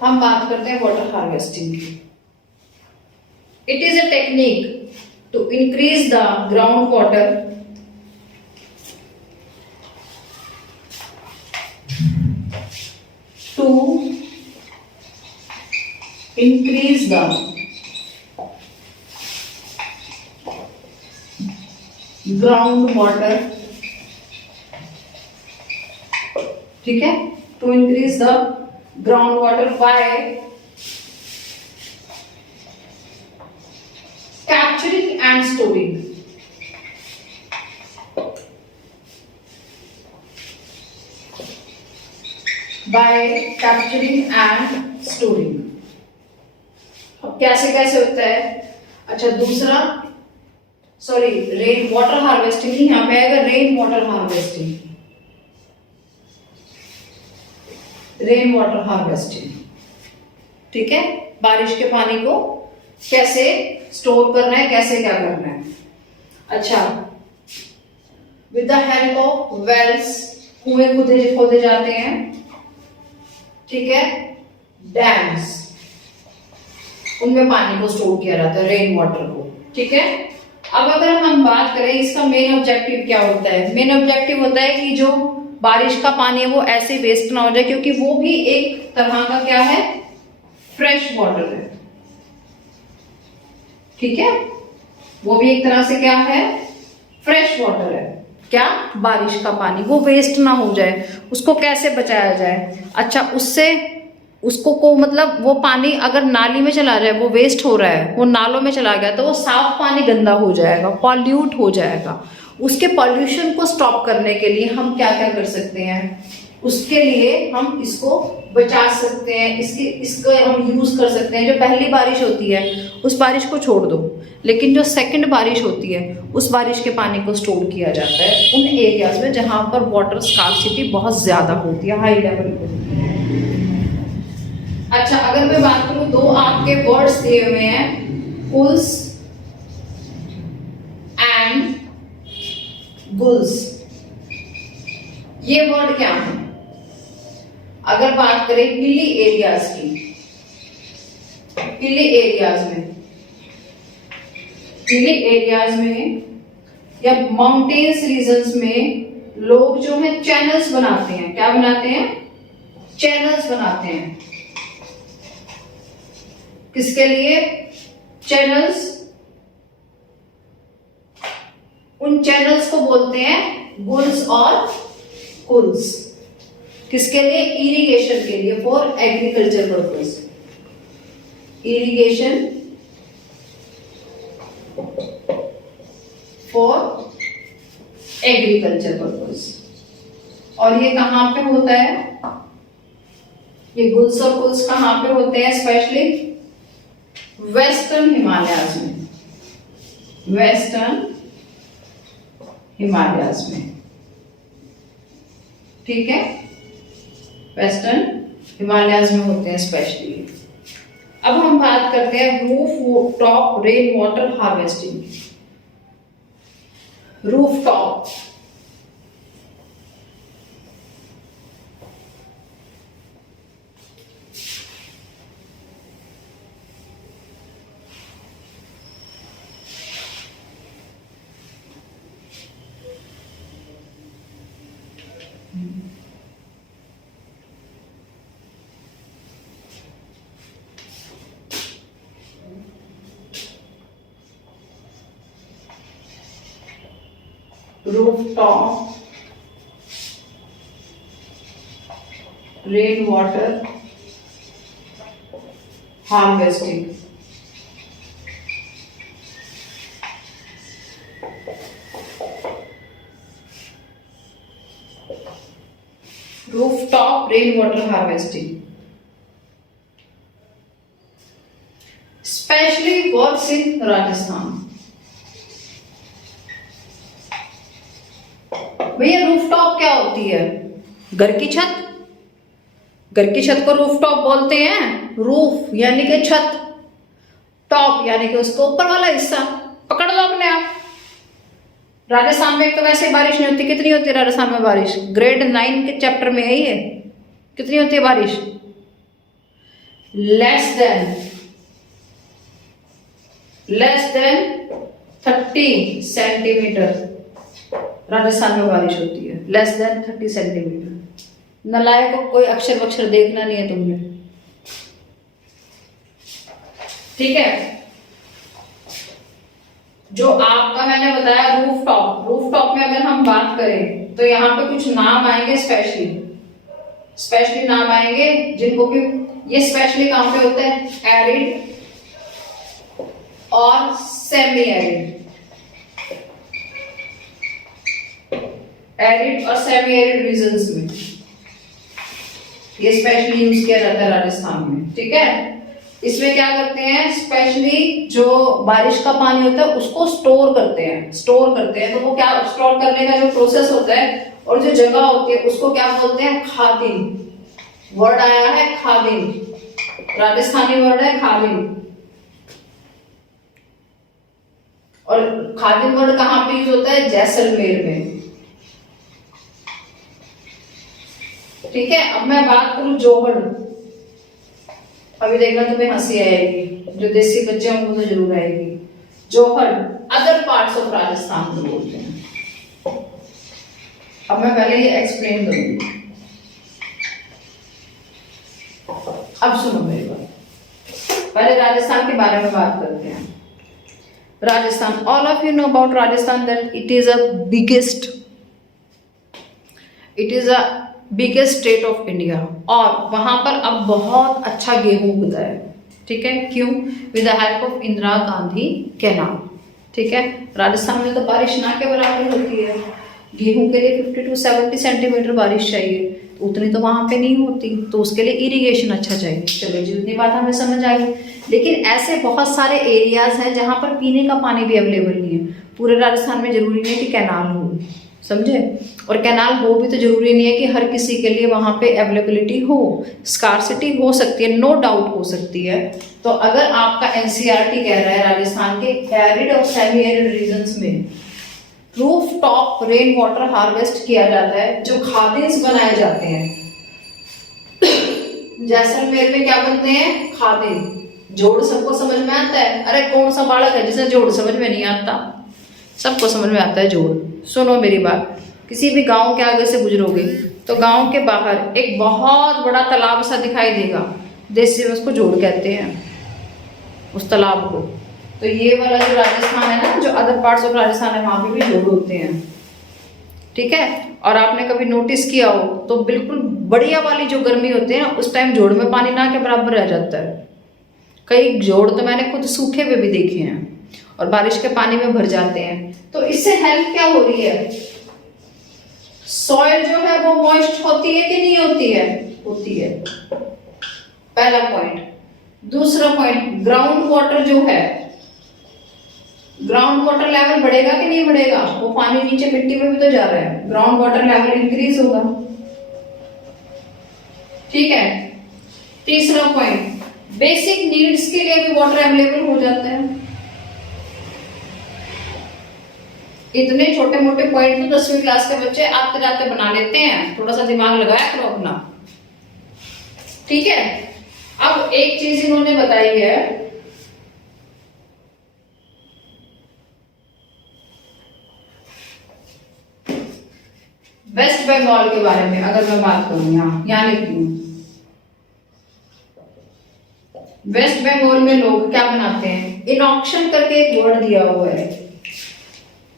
हम बात करते हैं वाटर हार्वेस्टिंग की। It is a technique to increase the groundwater to increase the groundwater, ठीक है, to increase the groundwater by capturing and storing, by capturing and storing। अब कैसे कैसे होता है, अच्छा दूसरा, सॉरी रेन वाटर हार्वेस्टिंग नहीं, यहां पे आएगा rain water harvesting, rain water harvesting, ठीक है, बारिश के पानी को कैसे स्टोर करना है, कैसे क्या करना है। अच्छा, with the help of wells, कुएं खोदे जाते हैं, ठीक है, डैम्स, उनमें पानी को स्टोर किया जाता है, रेन वाटर को, ठीक है। अब अगर हम बात करें इसका मेन ऑब्जेक्टिव क्या होता है, मेन ऑब्जेक्टिव होता है कि जो बारिश का पानी है वो ऐसे वेस्ट ना हो जाए, क्योंकि वो भी एक तरह का क्या है, फ्रेश वाटर है, ठीक है, वो भी एक तरह से क्या है, फ्रेश वाटर है, क्या, बारिश का पानी, वो वेस्ट ना हो जाए, उसको कैसे बचाया जाए। अच्छा, उससे उसको को मतलब वो पानी अगर नाली में चला जाए, वो वेस्ट हो रहा है, वो नालों में चला गया, तो वो साफ पानी गंदा हो जाएगा, पॉल्यूट हो जाएगा। उसके पॉल्यूशन को स्टॉप करने के लिए हम क्या क्या कर सकते हैं, उसके लिए हम इसको बचा सकते हैं, इसको हम यूज कर सकते हैं। जो पहली बारिश होती है उस बारिश को छोड़ दो, लेकिन जो सेकंड बारिश होती है उस बारिश के पानी को स्टोर किया जाता है उन एरियाज में जहां पर वाटर स्कार्सिटी बहुत ज्यादा होती है, हाई लेवल पे। अच्छा, अगर मैं बात करूं, दो आपके वर्ड्स दिए हुए हैं, कुल्स एंड गुल्स, ये वर्ड क्या है। अगर बात करें हिली एरियाज की, हिली एरियाज में या माउंटेन्स रीजन्स में लोग जो है चैनल्स बनाते हैं, क्या बनाते हैं, चैनल्स बनाते हैं, किसके लिए, चैनल्स, उन चैनल्स को बोलते हैं गुल्स और कुल्स, किसके लिए, इरिगेशन के लिए, for agriculture purpose, irrigation for agriculture purpose. और ये कहां पे होता है, ये गुल्स और कुल्स कहां पे होते हैं, स्पेशली वेस्टर्न हिमालयाज में, वेस्टर्न हिमालयाज में, ठीक है, वेस्टर्न हिमालयाज में होते हैं स्पेशली। अब हम बात करते हैं roof top rain water harvesting की। Roof top, rooftop, rainwater harvesting. Rooftop rainwater harvesting. Especially works in Rajasthan. भैया रूफटॉप क्या होती है? घर की छत। घर की छत को रूफटॉप बोलते हैं। रूफ यानी कि छत, टॉप यानी कि उसको ऊपर वाला हिस्सा। पकड़ लो अपने आप। राजस्थान में एक तो वैसे बारिश नहीं होती। कितनी होती है राजस्थान में बारिश? ग्रेड 9 के चैप्टर में है ये। कितनी होती है बारिश? लेस देन 30 सेंटीमीटर राजस्थान में बारिश होती है। Less than 30 centimetre. नलायक को कोई अक्षर वक्षर देखना नहीं है तुमने, ठीक है। जो आपका मैंने बताया रूफटॉप में अगर हम बात करें तो यहाँ पे कुछ नाम आएंगे स्पेशली नाम आएंगे जिनको कि ये स्पेशली कहां पे होता है? एरिड और सेमी एरिड। एरिड और सेमी एरिड रीजन्स में ये स्पेशली यूज किया जाता है राजस्थान में, ठीक है। इसमें क्या करते हैं? स्पेशली जो बारिश का पानी होता है उसको स्टोर करते हैं। तो वो क्या स्टोर करने का जो प्रोसेस होता है और जो जगह होती है उसको क्या बोलते हैं? खादिन। वर्ड आया है खादिन, राजस्थानी वर्ड है खादिन। और खादिन वर्ड कहां पे यूज होता है? जैसलमेर में, ठीक है। अब मैं बात करूं जोहड़। अभी देखना तुम्हें हंसी आएगी, जो देसी बच्चे होंगे तो जरूर आएगी। जोहड़ अदर पार्ट्स ऑफ राजस्थान को बोलते हैं। अब मैं पहले ये एक्सप्लेन करूंगी। अब सुनो मेरी बात, पहले राजस्थान के बारे में बात करते हैं। Rajasthan, all of you know about Rajasthan that it is a biggest state of India. और वहां पर अब बहुत अच्छा गेहूं उगता है, ठीक है। क्यों? With the help of Indira Gandhi canal, ठीक है। राजस्थान में तो बारिश ना के बराबर होती है। गेहूं के लिए 50 to 70 सेंटीमीटर बारिश चाहिए, तो उतनी तो वहां पे नहीं होती, तो उसके लिए इरिगेशन अच्छा चाहिए। चलो जी, उतनी बात हमें समझ आ गई। लेकिन ऐसे बहुत सारे एरियाज हैं जहां पर पीने का पानी भी अवेलेबल नहीं है। पूरे राजस्थान में जरूरी नहीं है कि कैनाल हो, समझे। और कैनाल हो भी तो जरूरी नहीं है कि हर किसी के लिए वहां पे अवेलेबिलिटी हो। स्कार्सिटी हो सकती है, नो डाउट हो सकती है। तो अगर आपका एनसीईआरटी कह रहा है राजस्थान के एरिड और सेमी एरिड रीजन्स में roof top rain water harvest किया जाता है, जो खादिन्स बनाए जाते हैं। जैसलमेर में क्या बनते हैं? खादिन। जोड़ सबको समझ में आता है? अरे कौन सा बालक है जिसे जोड़ समझ में नहीं आता? सबको समझ में आता है जोड़। सुनो मेरी बात, किसी भी गांव के आगे से गुजरोगे तो गांव के बाहर एक बहुत बड़ा तालाब सा दिखाई देगा। देसी में उसको जोड़ कहते हैं, उस तालाब को। तो ये वाला जो राजस्थान है ना, जो अदर पार्ट्स ऑफ राजस्थान है, वहां पे भी जोड़ होते हैं, ठीक है। और आपने कभी नोटिस किया हो तो बिल्कुल बढ़िया वाली जो गर्मी होती है ना, उस टाइम जोड़ में पानी ना के बराबर रह जाता है। कई जोड़ तो मैंने खुद सूखे हुए भी देखे हैं और बारिश के पानी में भर जाते हैं। तो इससे हेल्प क्या हो रही है? सॉइल जो है वो मॉइस्ट होती है कि नहीं होती है? होती है, पहला पॉइंट। दूसरा पॉइंट, ग्राउंड वाटर जो है, ग्राउंड वाटर लेवल बढ़ेगा कि नहीं बढ़ेगा? वो पानी नीचे मिट्टी में भी तो जा रहा है, ग्राउंड वाटर लेवल इंक्रीज होगा, ठीक है। तीसरा पॉइंट, बेसिक नीड्स के लिए भी वाटर अवेलेबल हो जाता है। इतने छोटे मोटे पॉइंट तो 10वीं क्लास के बच्चे आते जाते बना लेते हैं, थोड़ा सा दिमाग लगाया करो अपना। ठीक है, अब एक चीज इन्होंने बताई है, वेस्ट बंगाल के बारे में अगर मैं बात करूं, यहां लिखती हूं, वेस्ट बंगाल में लोग क्या बनाते हैं, इनॉक्शन करके एक वर्ड दिया हुआ है,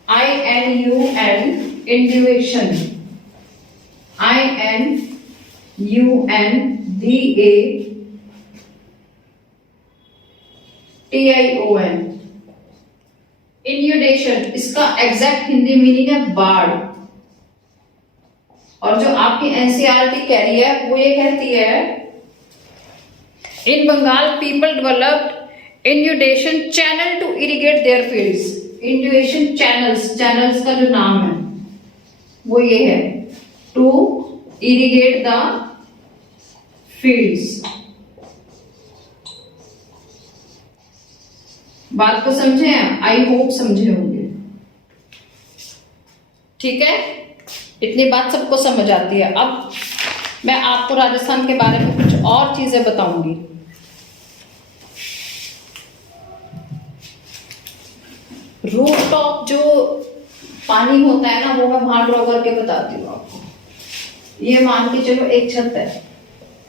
INUN, इंडिविशन, INUNDATION, इन्यूडेशन, इसका एग्जैक्ट हिंदी मीनिंग है बाढ़। और जो आपकी एनसीईआरटी कह रही है वो ये कहती है, in Bengal people developed inundation channel to irrigate their fields. Inundation channels का जो नाम है वो ये है, टू इरिगेट द फील्ड्स। बात को समझे? आई होप समझे होंगे। ठीक है, इतनी बात सबको समझ आती है। अब मैं आपको राजस्थान के बारे में कुछ और चीजें बताऊंगी। रूफटॉप जो पानी होता है ना, वो मैं वहां ड्रॉ करके बताती हूँ आपको। ये मान के चलो एक छत है,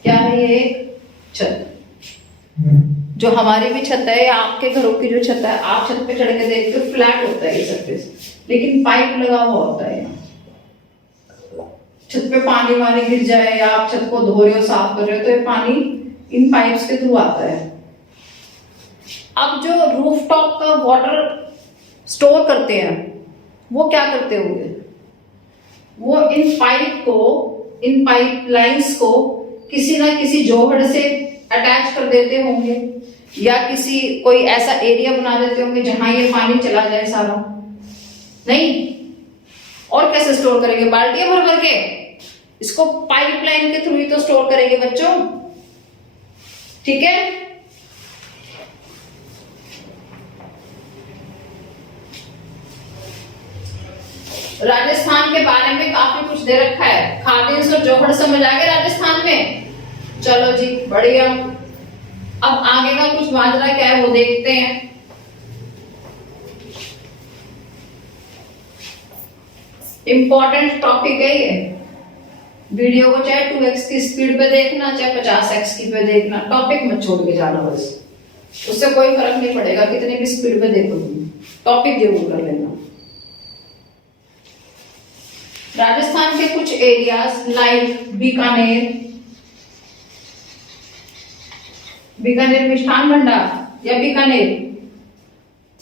क्या है ये, एक छत, जो हमारी भी छत है या आपके घरों की जो छत है, आप छत पे चढ़ के देखते हो फ्लैट होता है ये सरफेस, लेकिन पाइप लगा हुआ होता है। छत पे पानी वानी गिर जाए या आप छत को धो रहे हो, साफ कर रहे हो, तो ये पानी इन पाइप्स के थ्रू आता है। अब जो रूफटॉप का वाटर स्टोर करते हैं वो क्या करते होंगे, वो इन पाइप लाइंस को किसी ना किसी जोहड़ से अटैच कर देते होंगे, या कोई ऐसा एरिया बना देते होंगे जहां ये पानी चला जाए सारा। नहीं, और कैसे स्टोर करेंगे, बाल्टियां भर भर के? इसको पाइपलाइन के थ्रू ही तो स्टोर करेंगे बच्चों। ठीक है, राजस्थान के बारे में काफी कुछ दे रखा है। खादिन्स और जोहड़ समझ आ गए राजस्थान में? चलो जी, बढ़िया। अब आगे का कुछ माजरा क्या है वो देखते हैं। इंपॉर्टेंट टॉपिक है ये। वीडियो को चाहे 2x की स्पीड पे देखना, चाहे 50x की पे देखना, टॉपिक मत छोड़ के जाना, बस उससे कोई फर्क नहीं पड़ेगा कितने भी स्पीड पे देखोगे, टॉपिक जरूर कर लेना। राजस्थान के कुछ एरियाज लाइक बीकानेर मिष्ठान भंडार या बीकानेर,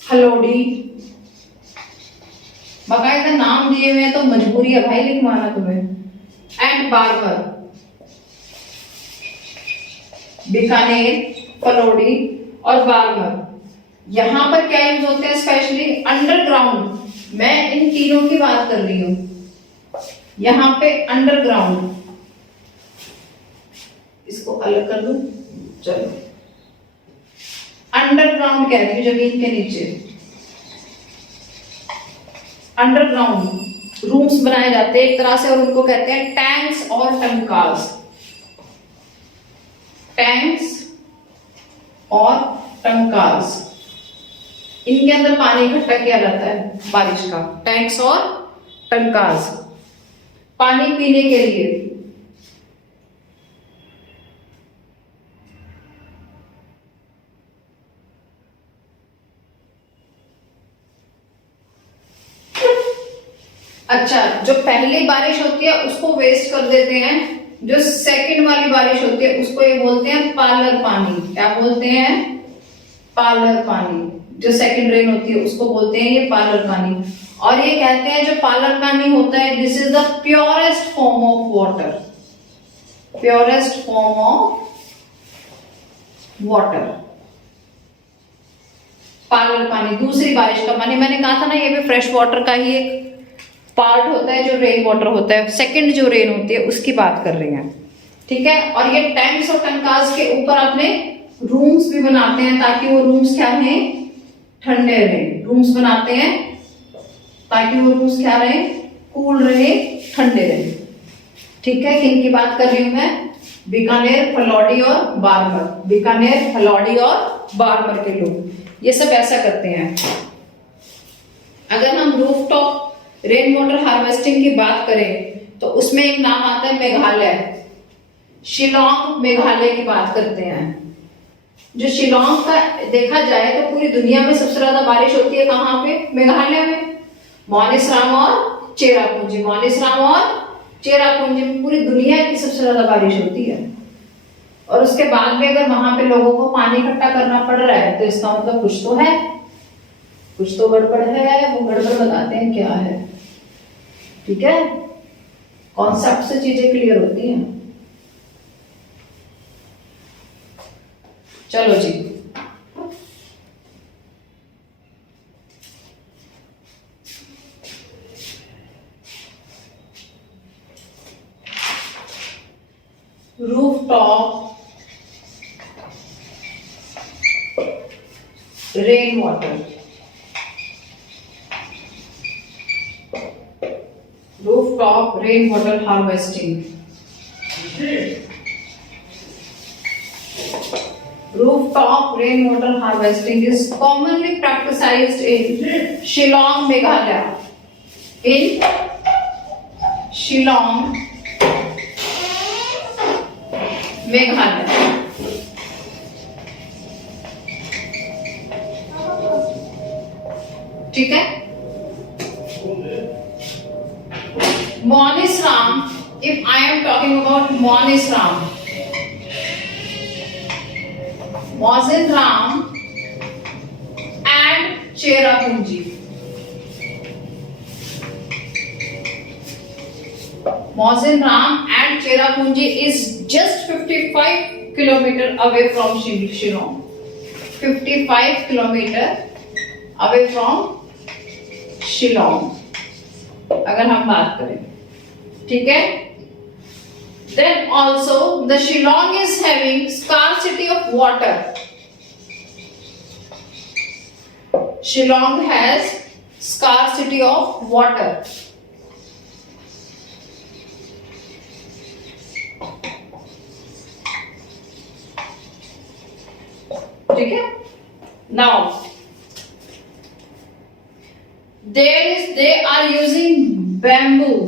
हलोडी, बाकायदा नाम दिए हुए हैं तो मजबूरी है भाई लिखवाना तुम्हें, एंड बारबर। बीकानेर, फलोडी और बारबर, यहां पर क्या यूज होते हैं, स्पेशली अंडरग्राउंड। मैं इन तीनों की बात कर रही हूं। यहां पे अंडरग्राउंड, इसको अलग कर दूं, चलो, अंडरग्राउंड कह रही हूं, जमीन के नीचे अंडरग्राउंड रूम्स बनाए जाते हैं एक तरह से, और उनको कहते हैं टैंक्स और टंकार्स। टैंक्स और टंकार्स, इनके अंदर पानी इकट्ठा किया जाता है बारिश का। टैंक्स और टंकार्स पानी पीने के लिए। अच्छा, जो पहली बारिश होती है उसको वेस्ट कर देते हैं, जो सेकंड वाली बारिश होती है उसको ये बोलते हैं पार्लर पानी। क्या बोलते हैं? पार्लर पानी। जो सेकंड रेन होती है उसको बोलते हैं ये पार्लर पानी। और ये कहते हैं जो पार्लर पानी होता है, this is the purest form of water. Purest form of water, parlour पानी, दूसरी बारिश का पानी। मैंने कहा था ना, ये भी फ्रेश वाटर का ही एक पार्ट होता है, जो रेन वाटर होता है, सेकंड जो रेन होती है उसकी बात कर रहे हैं। ठीक है, और ये टैंक्स और टंकार्स के ऊपर अपने रूम्स भी बनाते हैं, ताकि वो रूम्स क्या हैं, ठंडे रहें। रूम्स बनाते हैं ताकि वो रूम्स क्या रहे, कूल रहे, ठंडे रहे। ठीक है, किन की बात कर रही हूं मैं, बीकानेर, फलौडी और बारमर। बीकानेर, फलौडी और बारमर के लोग ये सब ऐसा करते हैं। अगर हम रूफटॉप रेन वाटर हार्वेस्टिंग की बात करें तो उसमें एक नाम आता है मेघालय। शिलोंग मेघालय की बात करते हैं। जो शिलोंग का देखा जाए तो पूरी दुनिया में सबसे ज्यादा बारिश होती है कहाँ पे, मेघालय में। मौनिसराम और चेरापूंजी, मौनिसराम और चेरापूंजी में पूरी दुनिया की सबसे ज्यादा बारिश होती है। और उसके बाद में अगर वहां पे लोगों को पानी इकट्ठा करना पड़ रहा है तो इसका मतलब कुछ तो है, कुछ तो गड़बड़ है। वो गड़बड़ बताते हैं क्या है। ठीक है, कॉन्सेप्ट से चीजें क्लियर होती हैं। चलो जी, rooftop rain water, rooftop rain water harvesting. Rooftop rainwater harvesting is commonly practiced in Shillong, Meghalaya. In Shillong, Meghalaya. ठीक है, Monisram, if I am talking about Monisram, Mosinram and Cherrapunji. Mosinram and Cherrapunji is just 55 kilometer away from Shillong. 55 kilometer away from Shillong. अगर हम बात करें, ठीक है। Then also the Shillong is having scarcity of water. Shillong has scarcity of water. ठीक है। Now they are using bamboo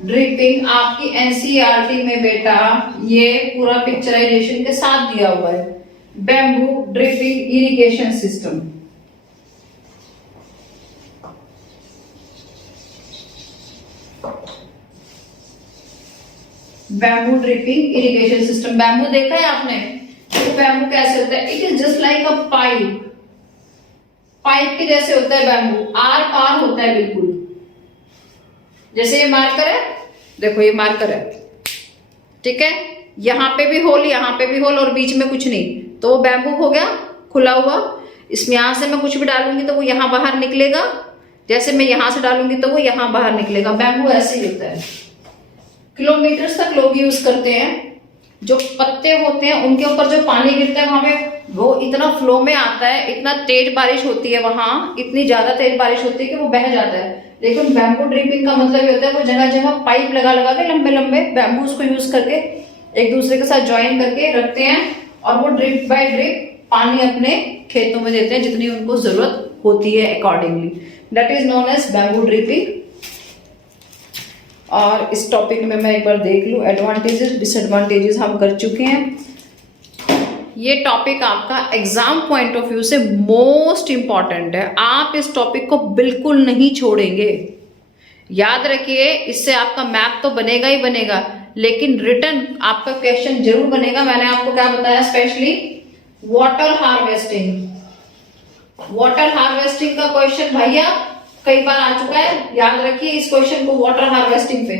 dripping. आपकी NCERT में बेटा ये पूरा पिक्चराइजेशन के साथ दिया हुआ है। Bamboo dripping irrigation system. Bamboo dripping irrigation system. Bamboo देखा है आपने, तो बैम्बू कैसे होता है, it is just like a pipe के जैसे होता है बैम्बू, आर पार होता है बिल्कुल। जैसे ये मार्कर है, देखो ये मार्कर है, ठीक है, यहाँ पे भी होल, यहाँ पे भी होल और बीच में कुछ नहीं, तो वो बैम्बू हो गया खुला हुआ। इसमें यहां से मैं कुछ भी डालूंगी तो वो यहाँ बाहर निकलेगा, जैसे मैं यहां से डालूंगी तो वो यहाँ बाहर निकलेगा। बैम्बू ऐसे ही होता है। किलोमीटर्स तक लोग यूज करते हैं। जो पत्ते होते हैं उनके ऊपर जो पानी गिरता है वहां पे वो इतना फ्लो में आता है, इतना तेज बारिश होती है वहां, इतनी ज्यादा तेज बारिश होती है कि वो बह जाता है। लेकिन बैम्बू ड्रिपिंग का मतलब ये होता है वो जगह जगह पाइप लगा लगा के लंबे लंबे बैम्बूज को यूज करके एक दूसरे के साथ ज्वाइन करके रखते हैं और वो ड्रिप बाय ड्रिप पानी अपने खेतों में देते हैं जितनी उनको जरूरत होती है accordingly. That is known as bamboo dripping. और इस टॉपिक में मैं एक बार देख लूं, एडवांटेजेस डिसएडवांटेजेस हम कर चुके हैं। ये टॉपिक आपका एग्जाम पॉइंट ऑफ व्यू से मोस्ट इंपॉर्टेंट है। आप इस टॉपिक को बिल्कुल नहीं छोड़ेंगे। याद रखिए, इससे आपका मैप तो बनेगा ही बनेगा, लेकिन रिटर्न आपका क्वेश्चन जरूर बनेगा। मैंने आपको क्या बताया, specially water harvesting. Water harvesting का क्वेश्चन भैया कई बार आ चुका है, याद रखिए इस क्वेश्चन को वाटर हार्वेस्टिंग पे।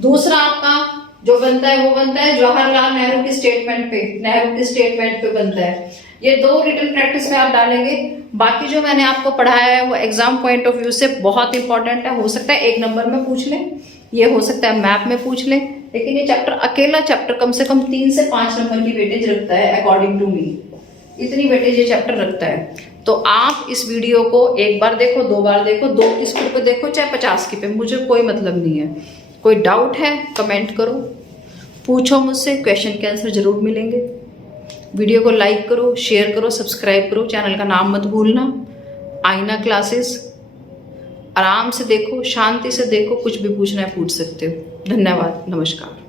दूसरा आपका जो बनता है वो बनता है जवाहरलाल नेहरू की स्टेटमेंट पे बनता है। ये दो रिटन प्रैक्टिस में आप डालेंगे। बाकी जो मैंने आपको पढ़ाया है वो एग्जाम पॉइंट ऑफ व्यू से बहुत इंपॉर्टेंट है। हो सकता है 1 नंबर में पूछ लें, ये हो सकता है मैप में पूछ लें, लेकिन ये चैप्टर अकेला चैप्टर कम से कम 3 से 5 नंबर की वेटेज रखता है अकॉर्डिंग टू मी। इतनी वेटेज ये चैप्टर रखता है। तो आप इस वीडियो को एक बार देखो, 2 बार देखो, 2 की स्पीड पे देखो, चाहे 50 की पे, मुझे कोई मतलब नहीं है। कोई डाउट है कमेंट करो, पूछो मुझसे, क्वेश्चन के आंसर जरूर मिलेंगे। वीडियो को लाइक करो, शेयर करो, सब्सक्राइब करो, चैनल का नाम मत भूलना। आईना क्लासेस आराम से देखो, शांति से देखो, कुछ भी पूछना है पूछ सकते हो। धन्यवाद, नमस्कार।